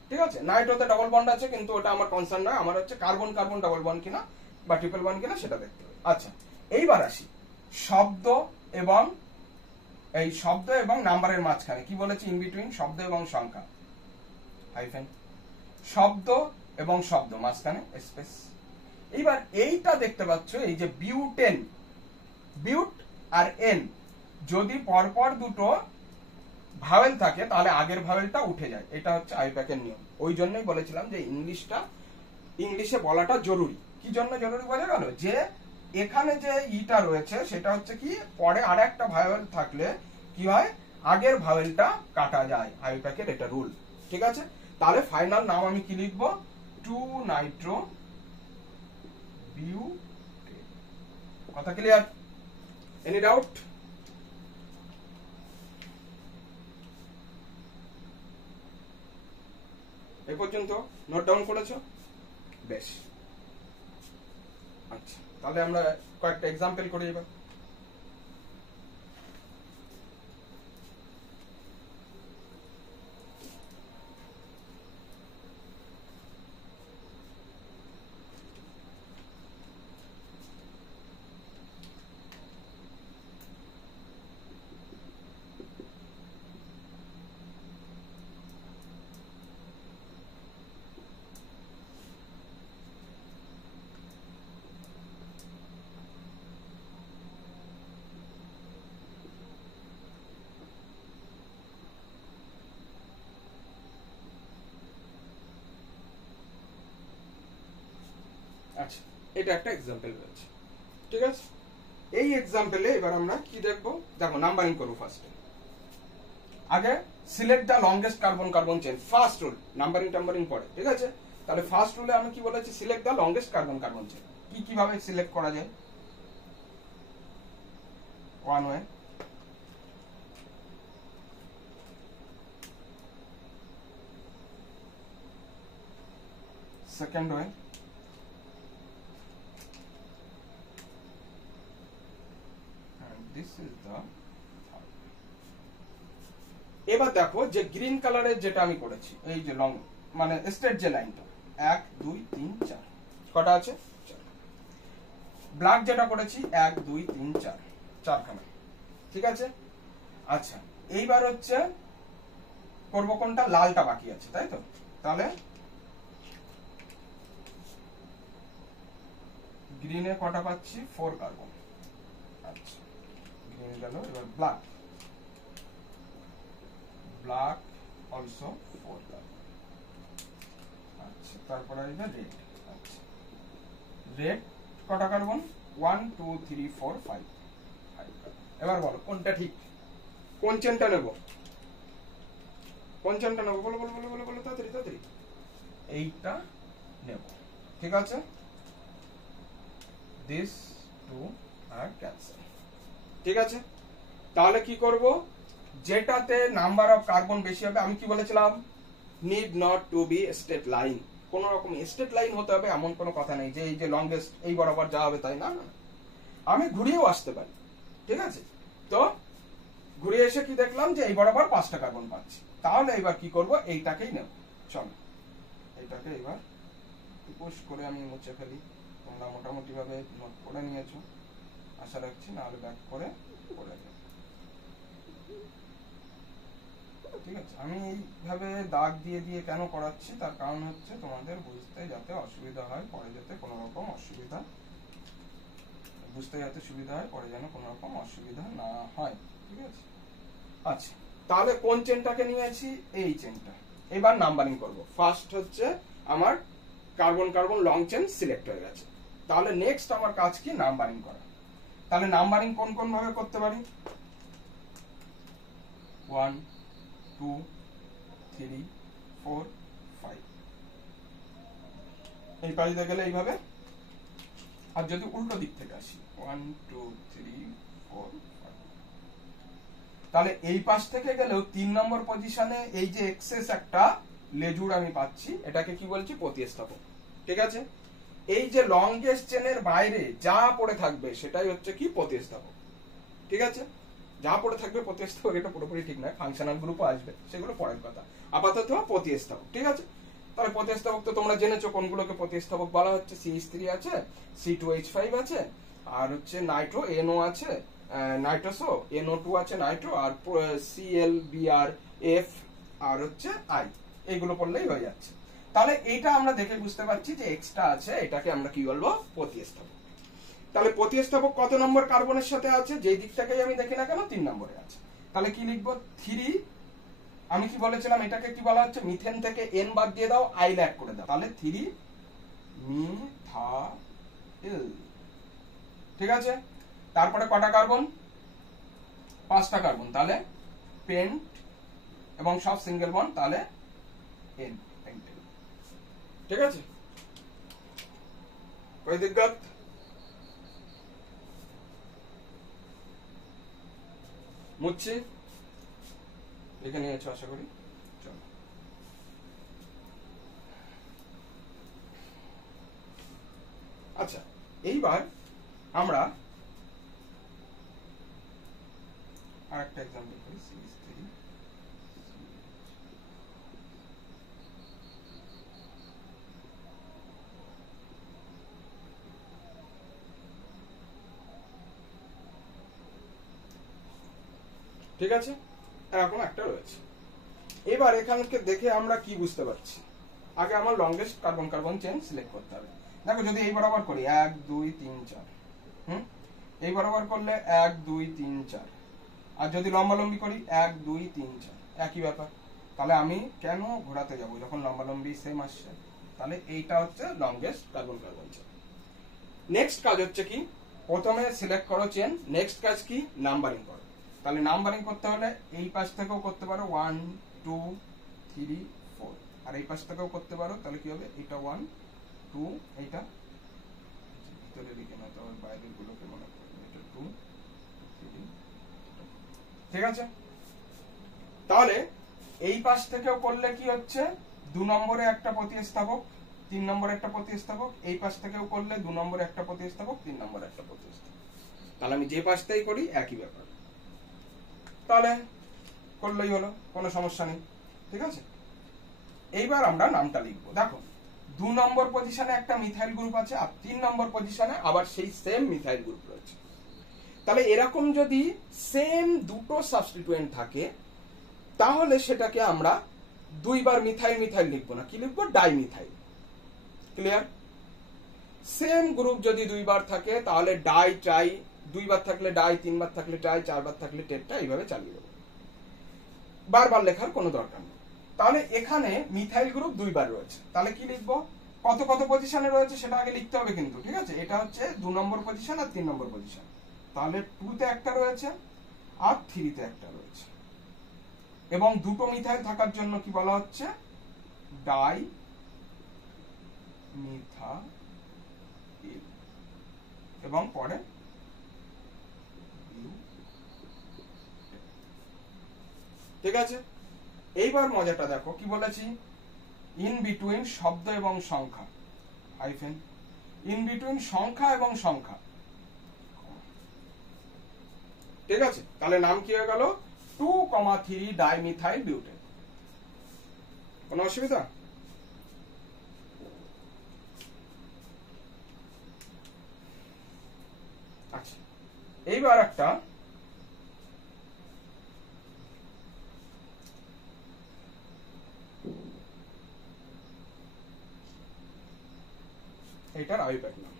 ঠিক আছে। নাইট্রোতে ডবল বন্ড আছে কিন্তু ওটা আমার কনসার্ন নয়, আমার হচ্ছে কার্বন কার্বন ডবল বন্ড কিনা বা ট্রিপল বন্ড কিনা সেটা দেখতে হবে। আচ্ছা এইবার আসি শব্দ এবং এই শব্দ এবং নাম্বারের মাঝখানে কি বলেছি? ইন বিটুইন শব্দ এবং সংখ্যা, হাইফেন, শব্দ এবং শব্দ মাঝখানে স্পেস। এইবার এইটা দেখতে পাচ্ছ, এই যে বিউটেন, বিউট আর এন যদি পরপর দুটো ভাওয়েল থাকে তাহলে আগের ভাওয়েলটা উঠে যায়, এটা হচ্ছে আইপ্যাকের নিয়ম। ওই জন্যই বলেছিলাম যে ইংলিশে বলাটা জরুরি। কি জন্য জরুরি বোঝা গেল? যে এখানে যে ইটা রয়েছে সেটা হচ্ছে কি, পরে আর একটা ভাওয়েল থাকলে কি হয়, আগের ভাওয়েলটা কাটা যায়, আইপ্যাকের এটা রুল, ঠিক আছে। তাহলে ফাইনাল নাম আমি কি লিখবো? 2 নাইট্রো বিউটেন। কথা ক্লিয়ার? Any doubt? এই পর্যন্ত নোট ডাউন করেছো? বেশ, আচ্ছা তাহলে আমরা কয়েকটা এক্সাম্পল করি এবার। এটা একটা এক্সাম্পল রয়েছে, ঠিক আছে। এই এক্সাম্পলে এবার আমরা কি দেখবো, দেখো নাম্বারিং করবো। ফার্স্টে আগে select the longest carbon carbon chain, first rule, numbering টাম্বারিং পরে, ঠিক আছে। তাহলে ফার্স্ট রুলে আমি কি বলেছি, select the longest carbon carbon chain. কিভাবে সিলেক্ট করা যায়, one way, second way, this is the third. এবার দেখো যে গ্রিন কালারের যেটা আমি করেছি, এই যে লং মানে স্ট্রেট যে লাইনটা, 1 2 3 4 কটা আছে, ব্ল্যাক যেটা করেছি 1 2 3 4 চারখানা, ঠিক আছে। আচ্ছা এইবার হচ্ছে করব কোনটা, লালটা বাকি আছে, তাই তো। তাহলে গ্রিনে কটা পাচ্ছি, 4 কার্বন। আচ্ছা গ্রিন গেল, এবার ব্ল্যাক, ব্ল্যাক অলসো 4 কার্বন। আচ্ছা তারপরে আসবে রেড। আচ্ছা রেড কটা কার্বন, 1 2 3 4 5 কার্বন। এবার বলো কোনটা ঠিক, কোন চেনটা নেব, কোন চেনটা নেব, বলো বলো বলো বলো বলো তাড়াতাড়ি তাড়াতাড়ি। এইটা নেব, ঠিক আছে। দিস টু আর ক্যান্সেল, ঠিক আছে। তাহলে কি করব, যেটাতে নাম্বার অফ কার্বন বেশি হবে, আমি কি বলেছিলাম, need not to be straight line, কোন রকম স্ট্রেট লাইন হতে হবে এমন কোনো কথা নেই যে এই যে লংগেস্ট এই বরাবর যা হবে তাই, না না, আমি ঘুরিয়েও আসতে পারি, ঠিক আছে। তো ঘুরে এসে কি দেখলাম যে এই বরাবর 5টা কার্বন পাচ্ছি, তাহলে এবার কি করব, এইটাকেই নেব। চলো এইটাকে এবার পুশ করে আমি মুছে ফেলি, তোমরা মোটামুটি ভাবে নোট করে নিয়েছো আশা রাখছি, নাহলে ব্যাক করে করে দেব, ঠিক আছে। আমি এইভাবে দাগ দিয়ে দিয়ে কেন করাচ্ছি, তার কারণ হচ্ছে তোমাদের বুঝতে যাতে অসুবিধা হয়, পরে যাতে কোনো রকম অসুবিধা, বুঝতে যাতে সুবিধা হয়, পরে যেন কোনো রকম অসুবিধা না হয়, ঠিক আছে। আচ্ছা তাহলে কোন চেনটাকে নিয়েছি, এই চেনটা। এবার নাম্বারিং করব। ফার্স্ট হচ্ছে আমার carbon carbon long chain select হয়ে গেছে, তাহলে নেক্সট আমার কাজ কি, নাম্বারিং করা। তাহলে নাম্বারিং কোন কোন ভাবে করতে পারি, 1 2 3 4 5, এই পাশে গেলে এইভাবে। আর যদি উল্টো দিক থেকে আসি, 1 2 3 4 5, তাহলে এই পাশ থেকে গেলেও 3 নম্বর পজিশনে এই যে এক্সেস একটা লেজুর আমি পাচ্ছি, এটাকে কি বলছি, প্রতিস্থাপক, ঠিক আছে। এই যে লংগেস্ট চেনের বাইরে যা পড়ে থাকবে সেটাই হচ্ছে কি, প্রতিস্থাপক, ঠিক আছে। যা পড়ে থাকবে প্রতিস্থাপক, এটা পুরোপুরি ঠিক নয়, ফাংশনাল গ্রুপও আসবে, সেগুলো পরের কথা, আপাতত প্রতিস্থাপক, ঠিক আছে। তাহলে প্রতিস্থাপক তো তোমরা জেনেছো কোনগুলোকে প্রতিস্থাপক বলা হচ্ছে, CH3 আছে, C2H5 আছে, আর হচ্ছে নাইট্রো NO আছে, নাইট্রোসো NO2 আছে নাইট্রো, আর ClBrF আর হচ্ছে I, এইগুলো পড়লেই হয়ে যাচ্ছে। তাহলে এটা আমরা দেখে বুঝতে পারছি যে এক্সট্রা আছে, এটাকে আমরা কি বলবো, প্রতিস্থাপক। তাহলে প্রতিস্থাপক কত নম্বর কার্বনের সাথে আছে, যেই দিকটাকেই আমি দেখি না কেন 3 নম্বরে আছে, তাহলে কি লিখবো, 3। আমি কি বলেছিলাম, এটাকে কি বলা হচ্ছে, মিথেন থেকে N বাদ দিয়ে দাও, আইল অ্যাড করে দাও, তাহলে 3 মিথাইল, ঠিক আছে। তারপরে কটা কার্বন, 5টা কার্বন, তাহলে পেন্ট, এবং সব সিঙ্গেল বন্ড, তাহলে N, ঠিক আছে। कोई दिक्कत, মুচ্ছি লিখে নিয়েছো আশা করি। চলো আচ্ছা এইবার আমরা আরেকটা एग्जांपल করি, CH3 ঠিক আছে, এরকম একটা রয়েছে। এবার এখানকে দেখে আমরা কি বুঝতে পারছি, আগে আমার longest carbon carbon chain select করতে হবে। দেখো যদি এই বরাবর করি 1 2 3 4, এই বরাবর করলে 1 2 3 4, আর যদি লম্বালম্বি করি 1 2 3 4, একই ব্যাপার। তাহলে আমি কেন ঘোরাতে যাব যখন লম্বালম্বি সেম আসছে, তাহলে এইটা হচ্ছে longest carbon carbon chain. Next কাজ হচ্ছে কি, প্রথমে সিলেক্ট করো চেন, নেক্সট কাজ কি নাম্বারিং করো। তাহলে নাম্বারিং করতে হলে এই পাশ থেকেও করতে পারো 1 2 3 4, আর এই পাশ থেকেও করতে পারো। তাহলে কি হবে, এটা 1 2, এইটা ভিতরে দিকে না, তবে বাইরের গুলোকে মনে করবে, এটা 2 3, ঠিক আছে। তাহলে এই পাশ থেকেও করলে কি হচ্ছে, 2 নম্বরে একটা প্রতিস্থাপক, 3 নম্বরে একটা প্রতিস্থাপক। এই পাশ থেকেও করলে 2 নম্বরে একটা প্রতিস্থাপক, 3 নম্বরে একটা প্রতিস্থাপক। তাহলে আমি যে পাশটাই করি একই ব্যাপার, তাহলে করলেই হলো, কোনো সমস্যা নেই, ঠিক আছে। এইবার আমরা নামটা লিখবো। দেখো 2 নম্বর পজিশনে একটা মিথাইল গ্রুপ আছে, আর 3 নম্বর পজিশনে আবার সেই সেম মিথাইল গ্রুপ রয়েছে। তাহলে এরকম যদি সেম দুটো সাবস্টিটিউয়েন্ট থাকে, তাহলে সেটাকে আমরা দুইবার মিথাইল মিথাইল লিখবো না, কি লিখবো, ডাইমিথাইল। ক্লিয়ার? সেম গ্রুপ যদি দুইবার থাকে তাহলে ডাই ট্রাই, দুইবার থাকলে ডাই, 3 বার থাকলে ট্রাই, 4 বার থাকলে টেট্রা, এইভাবে চালিয়ে দেবো, বারবার লেখার কোনো দরকার নেই। তাহলে এখানে মিথাইল গ্রুপ দুইবার রয়েছে, তাহলে কি লিখবো, কত কত পজিশনে রয়েছে সেটা আগে লিখতে হবে কিন্তু, ঠিক আছে। এটা হচ্ছে 2 নম্বর পজিশন আর 3 নম্বর পজিশন। তাহলে 2 তে একটা রয়েছে আর 3 তে একটা রয়েছে, এবং দুটো মিথাইল থাকার জন্য কি বলা হচ্ছে, ডাই মিথাইল, এবং পরে ঠিক আছে। এইবার মজাটা দেখো, কি বলেছি, ইন বিটুইন শব্দ এবং সংখ্যা, হাইফেন, ইন বিটুইন সংখ্যা এবং সংখ্যা, ঠিক আছে। তাহলে নাম কি হয়ে গেল, 2,3 ডাইমিথাইল বিউটেন। কোনো অসুবিধা? আচ্ছা, এইবার একটা এটার আইপ্যাক নাম,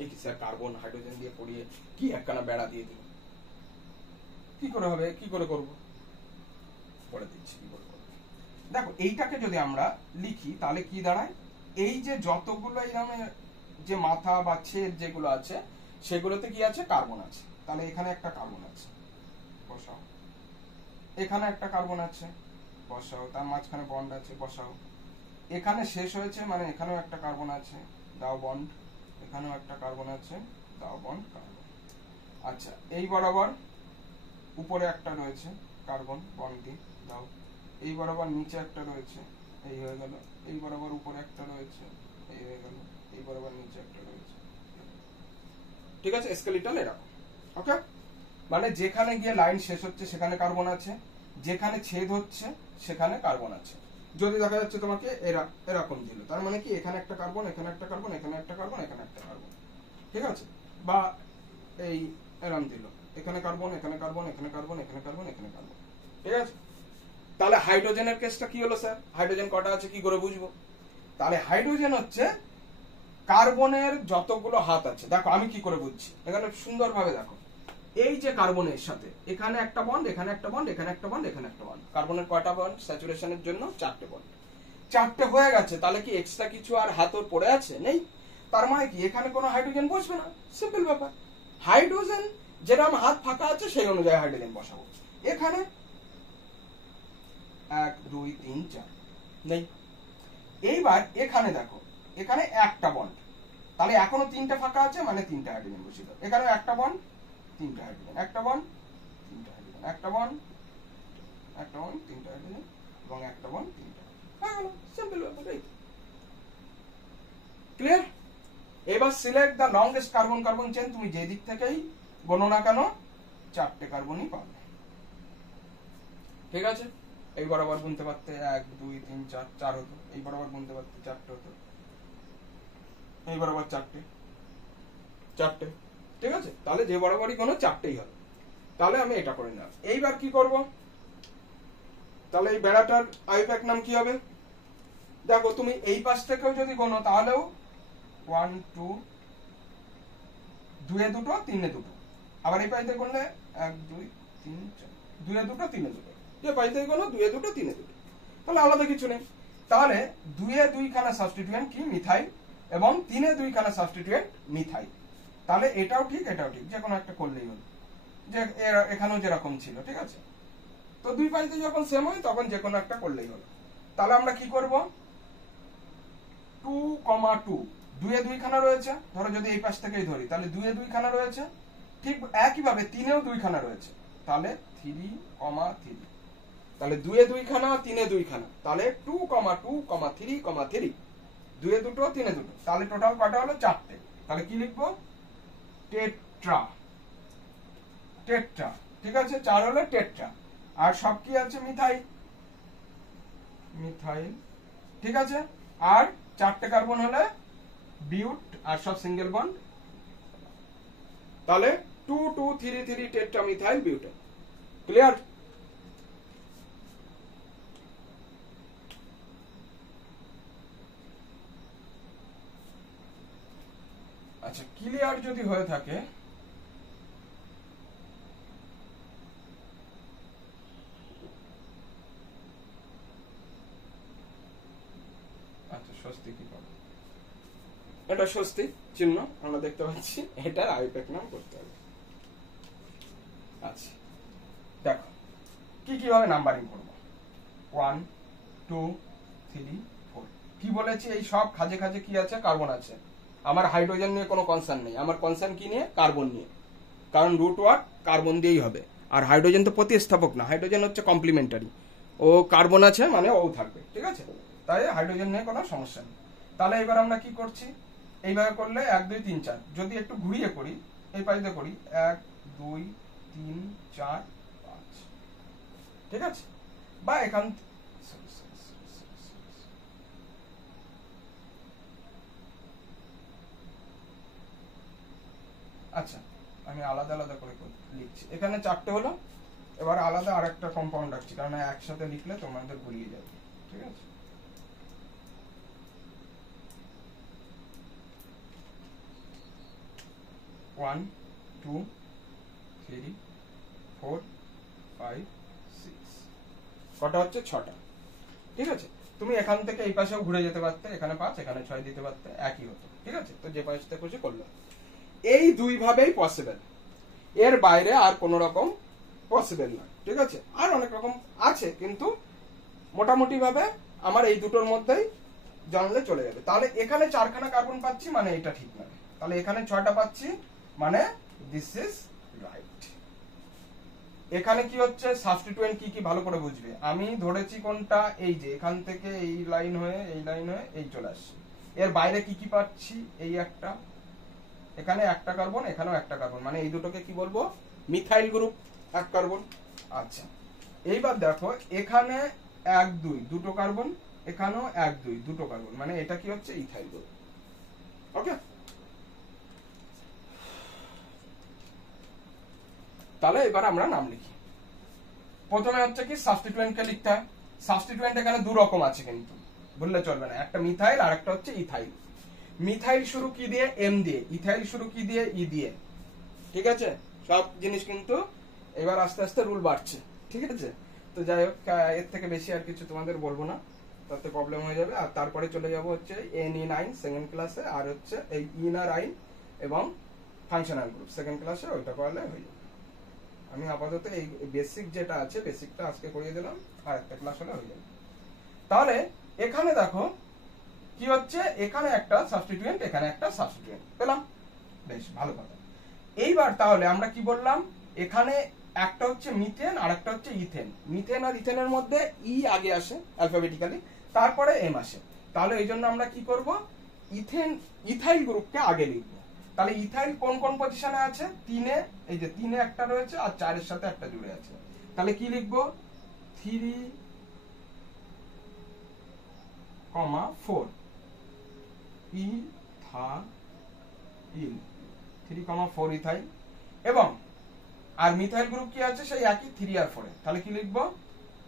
এই কি স্যার কার্বন হাইড্রোজেন দিয়ে পড়িয়ে কি একখানা বেড়া দিয়ে দিল, কি করে হবে, কি করে করব, বলে দিচ্ছি কি করে করব। দেখো এইটাকে যদি আমরা লিখি তাহলে কি দাঁড়ায়, এই যে যতগুলো এরকম যে মাথা বা ছেদ যেগুলো আছে সেগুলোতে কি আছে, কার্বন আছে। তাহলে এখানে একটা কার্বন আছে, বসাও, এখানে একটা কার্বন আছে, বসাও, তার মাঝখানে বন্ড আছে, বসাও, এখানে শেষ হয়েছে মানে এখানেও একটা কার্বন আছে, দাও বন্ড, এখানেও একটা কার্বন আছে, দাও বন্ড, কার্বন। আচ্ছা, এই বরাবর উপরে একটা রয়েছে কার্বন, বন্ড দি, দাও, এই বরাবর নিচে একটা রয়েছে, এই হয়ে গেল, এই বরাবর উপরে একটা রয়েছে, এই হয়ে গেল, এই বরাবর নিচে একটা রয়েছে, ঠিক আছে। স্কেলিটাল এরকম, ওকে। মানে যেখানে গিয়ে লাইন শেষ হচ্ছে সেখানে কার্বন আছে, যেখানে ছেদ হচ্ছে সেখানে কার্বন আছে। যদি দেখা যাচ্ছে তোমাকে এরকম দিল, তার মানে কি এখানে একটা কার্বন, এখানে একটা কার্বন, এখানে একটা কার্বন, এখানে একটা কার্বন, ঠিক আছে। বা এই এরকম দিল, এখানে কার্বন, এখানে কার্বন, এখানে কার্বন, এখানে কার্বন, এখানে কার্বন, ঠিক আছে। তাহলে হাইড্রোজেনের কেসটা কি হলো স্যার, হাইড্রোজেন কটা আছে কি করে বুঝবো? তাহলে হাইড্রোজেন হচ্ছে কার্বনের যতগুলো হাত আছে। দেখো আমি কি করে বুঝছি, এখানে সুন্দরভাবে দেখো, এই যে কার্বনের সাথে এখানে একটা বন্ড, এখানে একটা বন্ড, এখানে একটা বন্ড, এখানে একটা বন্ড, কার্বনের কয়টা বন্ড স্যাচুরেশনের জন্য, 4টে বন্ড, 4টে হয়ে গেছে। তাহলে কি এক্সট্রা কিছু আর হাতর পড়ে আছে, নেই। তার মানে কি এখানে কোনো হাইড্রোজেন বসবে না, সিম্পল ব্যাপার। হাইড্রোজেন যেরকম হাত ফাঁকা আছে সেই অনুযায়ী হাইড্রোজেন বসাবো। এখানে 1 2 3 4 নেই। এইবার এখানে দেখো, এখানে একটা বন্ড, তাহলে এখনো 3টে ফাঁকা আছে, মানে 3টে হাইড্রোজেন বসিয়ে দাও। এখানে একটা বন্ড, 3টে হাইড্রোজেন, একটা বন্ড, 3টে হাইড্রোজেন, একটা বন্ড, একটা বন্ড, 3টে হাইড্রোজেন, এবং একটা বন্ড, 3টে। হয়ে গেল, সিম্পল ব্যাপার। ক্লিয়ার? এবার select the longest carbon carbon chain, তুমি যে দিক থেকেই গোনো না কেন 4টে কার্বনই পাবে, ঠিক আছে। এই বরাবর গুনতে পারতে 1 2 3 4 4 হতো, এই বরাবর গুনতে পারতে 4টে হতো, এই বরাবর 4টে, ঠিক আছে। তাহলে যে বরাবরই কোনো 4টেই হবে। তাহলে আমি এটা করে নিলাম। এইবার কি করব, তাহলে এই বেড়াটার আইপ্যাক নাম কি হবে, দেখো তুমি এই পাশ থেকেও যদি গোনো তাহলেও 1 2 2 এ 2 3 এ 2, আবার এই পাশ থেকে গোনলে 1 2 3 4, 2 এ 2 3 এ 2, যে পাশ থেকে গোনো 2 এ 2 3 এ 2, তাহলে আলাদা কিছু নেই। তাহলে 2 এ 2 খানা সাবস্টিটিউয়েন্ট কি, মিথাইল এবং 3 2খানা সাবস্টিটিউয়েন্ট মিথাইল। তাহলে এটাও ঠিক এটাও ঠিক, যে কোনো একটা করলেই হলো, যে এখানেও যেরকম ছিল, ঠিক আছে। তো দুই পাশে যখন সেম হয় তখন যে কোনো একটা করলেই হলো। তাহলে আমরা কি করব, 2, 2 2 2খানা রয়েছে, ধরো যদি এই পাশ থেকেই ধরি তাহলে 2 2খানা রয়েছে, ঠিক একইভাবে 3 2খানা রয়েছে, তাহলে 3, 3, তাহলে 2 2খানা 3 2খানা, তাহলে 2, 2, 3, 3, 2 2 3 2, তাহলে টোটাল কয়টা হলো 4টে। তাহলে কি লিখবো, টেট্রা, টেট্রা, ঠিক আছে, 4 হলো টেট্রা। আর সব কি আছে, মিথাইল, মিথাইল, ঠিক আছে। আর 4টে কার্বন হলে বিউট, আর সব সিঙ্গেল বন্ড, তাহলে 2, 2, 3, 3 টেট্রা মিথাইল বিউটেন। ক্লিয়ার? আচ্ছা, ক্লিয়ার যদি হয়ে থাকে আচ্ছা, স্বস্তি কি পাবো, এটা স্বস্তি চিহ্ন আমরা দেখতে পাচ্ছি, এটার আইপ্যাক নাম করতে হবে। আচ্ছা দেখো কিভাবে নাম্বারিং করবো, 1, 2, 3, 4। কি বলেছি, এই সব খাজে খাজে কি আছে, কার্বন আছে। আমার হাইড্রোজেন নিয়ে কোনো কনসার্ন নেই, আমার কনসার্ন কি নিয়ে, কার্বন নিয়ে, কারণ রুট ওয়ার্ড কার্বন দিয়েই হবে। আর হাইড্রোজেন তো প্রতিস্থাপক না, হাইড্রোজেন হচ্ছে কমপ্লিমেন্টারি, ও কার্বন আছে মানে ও থাকবে, ঠিক আছে। তাই হাইড্রোজেন নিয়ে কোনো সমস্যা নেই। তাহলে এবার আমরা কি করছি, এইভাবে করলে 1, 2, 3, 4, যদি একটু ঘুরিয়ে করি, এই পাশে করি 1, 2, 3, 4, 5, ঠিক আছে। বা এখান আচ্ছা, আমি আলাদা আলাদা করে লিখছি, এখানে 4টে হলো। এবার আলাদা আরেকটা কম্পাউন্ড রাখছি, কারণ একসাথে লিখলে তোমাদের গুলিয়ে যাবে, ঠিক আছে। ওয়ান, 2, 3, 4, 5, 6, কটা হচ্ছে, 6টা, ঠিক আছে। তুমি এখান থেকে এই পাশেও ঘুরে যেতে পারতে, এখানে 5 এখানে 6 দিতে পারতে, একই হতো, ঠিক আছে। তো যে পাশে খুশি করলো, এই দুই ভাবেই পসিবল, এর বাইরে আর কোন রকম পসিবল না, ঠিক আছে। আর অনেক রকম আছে, কিন্তু মোটামুটি ভাবে আমার এই দুটোর মধ্যেই জানলে চলে যাবে। তাহলে এখানে 4খানা কার্বন পাচ্ছি, মানে এটা ঠিক না। তাহলে এখানে 6টা পাচ্ছি, মানে দিস ইজ রাইট। এখানে কি হচ্ছে, সাবস্টিটিউয়েন্ট কি কি ভালো করে বুঝবে। আমি ধরেছি কোনটা, এই যে এখান থেকে এই লাইন হয়ে এই লাইন হয়ে এই চলে আসছে, এর বাইরে কি কি পাচ্ছি, এই একটা, এখানে একটা কার্বন, এখানেও একটা কার্বন, মানে এই দুটোকে কি বলবো, মিথাইল গ্রুপ, এক কার্বন। আচ্ছা এইবার দেখো, এখানে 1, 2 দুটো কার্বন, এখানেও 1, 2 দুটো কার্বন, মানে এটা কি হচ্ছে, ইথাইল গ্রুপ। ওকে, তাহলে এবার আমরা নাম লিখি। প্রথমে হচ্ছে কি, সাবস্টিটিউয়েন্টকে লিখতে হয়। সাবস্টিটিউয়েন্ট এখানে দু রকম আছে, কিন্তু বললে চলবে না, একটা মিথাইল আর একটা হচ্ছে ইথাইল। মিথাইল শুরু কি দিয়ে, এম দিয়ে, ইথাইল শুরু কি দিয়ে, ই দিয়ে, ঠিক আছে। সব জিনিস কিন্তু এবার আস্তে আস্তে রুল বাড়ছে, ঠিক আছে। তো যাই হোক, এর থেকে বেশি আর কিছু তোমাদের বলবো না, তাতে প্রবলেম হয়ে যাবে। আর তারপরে চলে যাব হচ্ছে NE9 সেকেন্ড ক্লাসে, আর হচ্ছে এই ইনার আইন এবং ফাংশনাল গ্রুপ সেকেন্ড ক্লাসে, ওইটা করলে হয়ে যাবে। আমি আপাতত এই বেসিক যেটা আছে, বেসিকটা আজকে করিয়ে দিলাম, আর একটা ক্লাস হলে হয়ে যাবে। তাহলে এখানে দেখো কি হচ্ছে, এখানে একটা সাবস্টিটিউয়েন্ট, এখানে একটা সাবস্টিটিউয়েন্ট পেলাম, বেশ ভালো কথা। এইবার তাহলে আমরা কি বললাম, এখানে একটা হচ্ছে মিথেন আর একটা হচ্ছে ইথেন। মিথেন আর ইথেনের মধ্যে ই আগে আসে অ্যালফাবেটিক্যালি, তারপরে এম আসে। তাহলে এই জন্য আমরা কি করব, ইথেন, ইথাইল গ্রুপকে আগে লিখব। তাহলে ইথাইল কোন কোন পজিশনে আছে, 3-এ, এই যে 3-এ একটা রয়েছে আর 4-এর সাথে একটা জুড়ে আছে। তাহলে কি লিখব, 3, 4 ইথাইল, 3, 4 ইথাইল। এবং আর মিথাইল গ্রুপ কি আছে, সেই একই 3 আর 4-এ। তাহলে কি লিখব,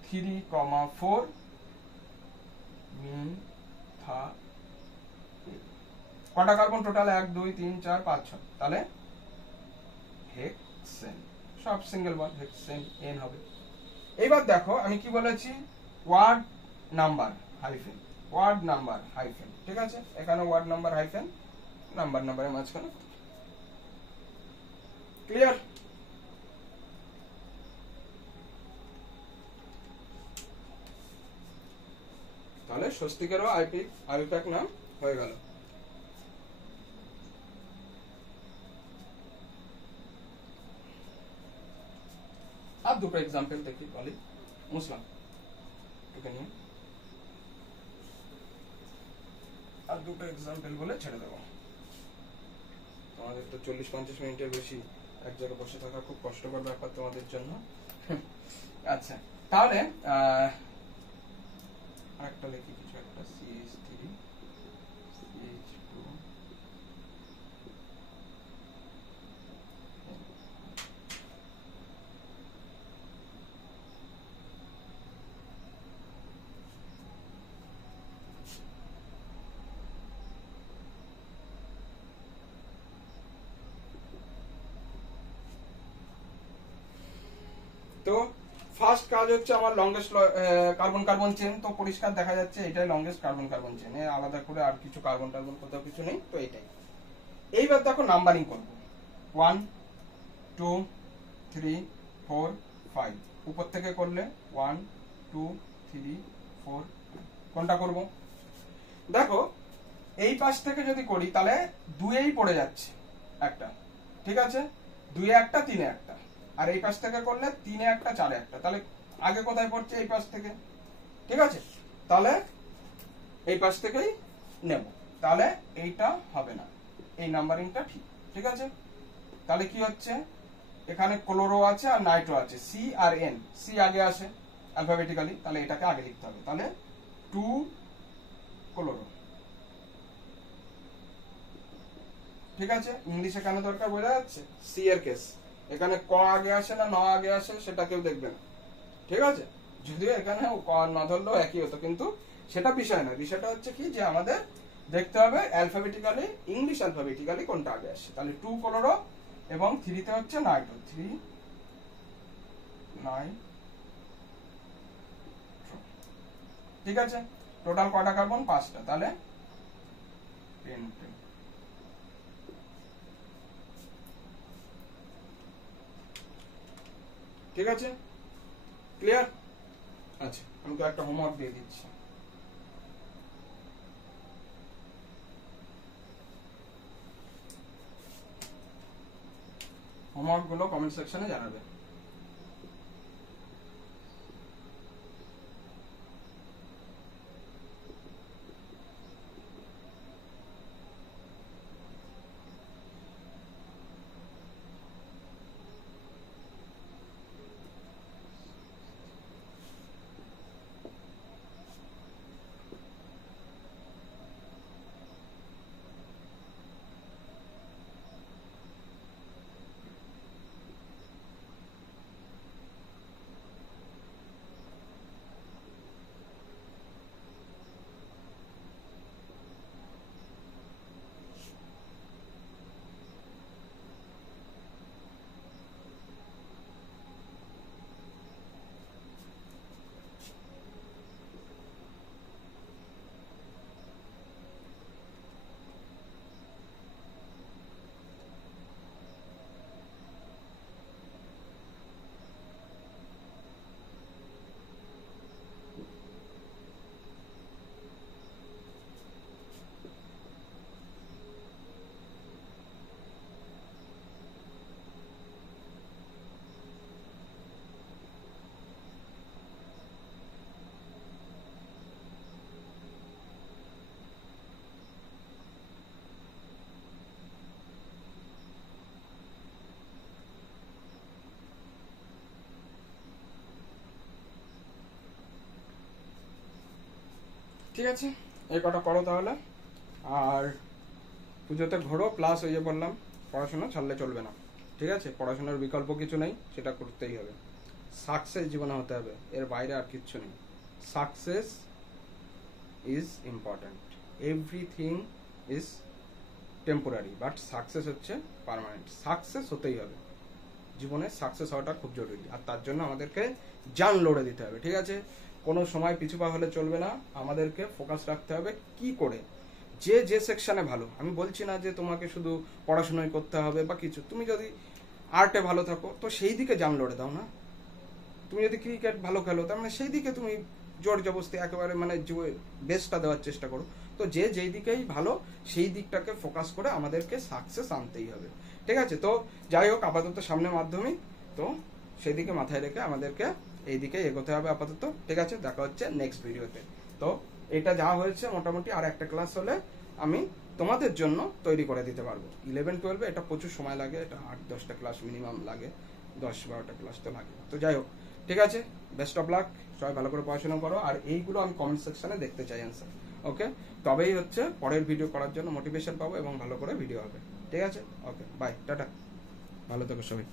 3, 4 মিথাইল। কটা কার্বন টোটাল, 1, 2, 3, 4, 5, 6, তাহলে হেক্সেন, সব সিঙ্গেল বন্ড, হেক্সেন N হবে। এবার দেখো আমি কি বলেছি, word number hyphen, word number hyphen, ঠিক আছে, এখানে ওয়ার্ড নাম্বার হাইফেন নাম্বারের মাঝখানে। ক্লিয়ার? তাহলে স্বস্তিকেরও আইপ্যাক নাম হয়ে গেল। আর দুটো এক্সাম্পল দেখি বলি, মুসলাম এখানে আর দুটো এক্সাম্পল বলে ছেড়ে দেবো। তোমাদের তো 40-50 মিনিটের বেশি এক জায়গায় বসে থাকা খুব কষ্টকর ব্যাপার তোমাদের জন্য। আচ্ছা, তাহলে আরেকটা লিখি কিছু একটা, CH3 CH2 তো ফার্স্ট কাজ হচ্ছে আমার লংগেস্ট কার্বন কার্বন চেন। তো পরিষ্কার দেখা যাচ্ছে এটাই লংগেস্ট কার্বন কার্বন চেন, আলাদা করে আর কিছু কার্বন টার্বন কোথাও কিছু নেই। তো এটাই। এইবার দেখো নাম্বারিং করব, 1 2 3 4 5, উপর থেকে করলে 1 2 3 4, কোনটা করব? দেখো এই পাশ থেকে যদি করি তাহলে 2এই পড়ে যাচ্ছে একটা, ঠিক আছে, 2-এ একটা 3-এ একটা, আর এই পাশ থেকে করলে 3-এ একটা 4-এ একটা, তাহলে আগে কোথায় পড়ছে? এই পাশ থেকে, ঠিক আছে, তাহলে এই পাশ থেকেই নেব, তাহলে এইটা হবে না, এই নাম্বারিংটা ঠিক, ঠিক আছে। তাহলে কি হচ্ছে, এখানে ক্লোরো আছে আর নাইট্রো আছে, সি আর এন, সি আগে আসে অ্যালফাবেটিক্যালি, তাহলে এটাকে আগে লিখতে হবে, তাহলে 2 ক্লোরো, ঠিক আছে। ইংলিশে কেন দরকার বোঝা যাচ্ছে? সি এর কেস, এখানে ক আগে আসে না ন আগে আসে সেটা কেউ দেখবে না, ঠিক আছে, যদিও এখানে ক না ধরলেও একই হতো, কিন্তু সেটা বিষয় না। বিষয়টা হচ্ছে কি যে আমাদের দেখতে হবে অ্যালফাবেটিক্যালি, ইংলিশ অ্যালফাবেটিক্যালি কোনটা আগে আসে। তাহলে 2 ক্লোরো এবং 3-তে হচ্ছে নাইট্রো, 3 9, ঠিক আছে। টোটাল কয়টা কার্বন? 5টা, তাহলে 10 10, ঠিক আছে, ক্লিয়ার? আচ্ছা, আমি তো একটা হোমওয়ার্ক দিয়ে দিচ্ছি। হোমওয়ার্ক গুলো কমেন্ট সেকশনে জানাবে। ঠিক আছে, এই কটা করো তাহলে। আর পুজোতে ঘোরো, প্লাস ওই যে বললাম পড়াশোনা ছাড়লে চলবে না, ঠিক আছে, পড়াশোনার বিকল্প কিছু নেই, সেটা করতেই হবে। সাকসেস জীবনে হতে হবে, এর বাইরে আর কিচ্ছু নেই। Success is important, everything is temporary, but success হচ্ছে পার্মানেন্ট। সাকসেস হতেই হবে, জীবনে সাকসেস হওয়াটা খুব জরুরি, আর তার জন্য আমাদেরকে জান লড়ে দিতে হবে। ঠিক আছে, কোনো সময় পিছু পা হলে চলবে না, আমাদেরকে ফোকাস রাখতে হবে কি করে যে যে সেকশনে ভালো। আমি বলছি না যে তোমাকে শুধু পড়াশোনাই করতে হবে বা কিছু, তুমি যদি আর্টে ভালো থাকো তো সেই দিকে জান লড়ে দাও না। তুমি যদি ক্রিকেট ভালো খেলো তার মানে সেই দিকে তুমি জোর জবস্তি একেবারে মানে বেস্টটা দেওয়ার চেষ্টা করো। তো যে যেই দিকেই ভালো সেই দিকটাকে ফোকাস করে আমাদেরকে সাকসেস আনতেই হবে। ঠিক আছে, তো যাই হোক আপাতত সামনে মাধ্যমিক, তো সেই দিকে মাথায় রেখে আমাদেরকে এই দিকে এগোতে হবে আপাতত। ঠিক আছে, দেখা হচ্ছে নেক্সট ভিডিওতে। তো এটা যা হয়েছে মোটামুটি আর একটা ক্লাস হলে আমি তোমাদের জন্য তৈরি করে দিতে পারবো। 11-12 এটা প্রচুর সময় লাগে, এটা 8-10টা ক্লাস মিনিমাম লাগে, 10-12টা ক্লাস তো লাগে। তো যাই হোক, ঠিক আছে, বেস্ট অফ লাক, সবাই ভালো করে পড়াশোনা করো। আর এইগুলো আমি কমেন্ট সেকশনে দেখতে চাই অ্যান্সার। ওকে, তবেই হচ্ছে পরের ভিডিও করার জন্য মোটিভেশন পাবো এবং ভালো করে ভিডিও হবে। ঠিক আছে, ওকে, বাই, টাটা, ভালো থেকো সবাই।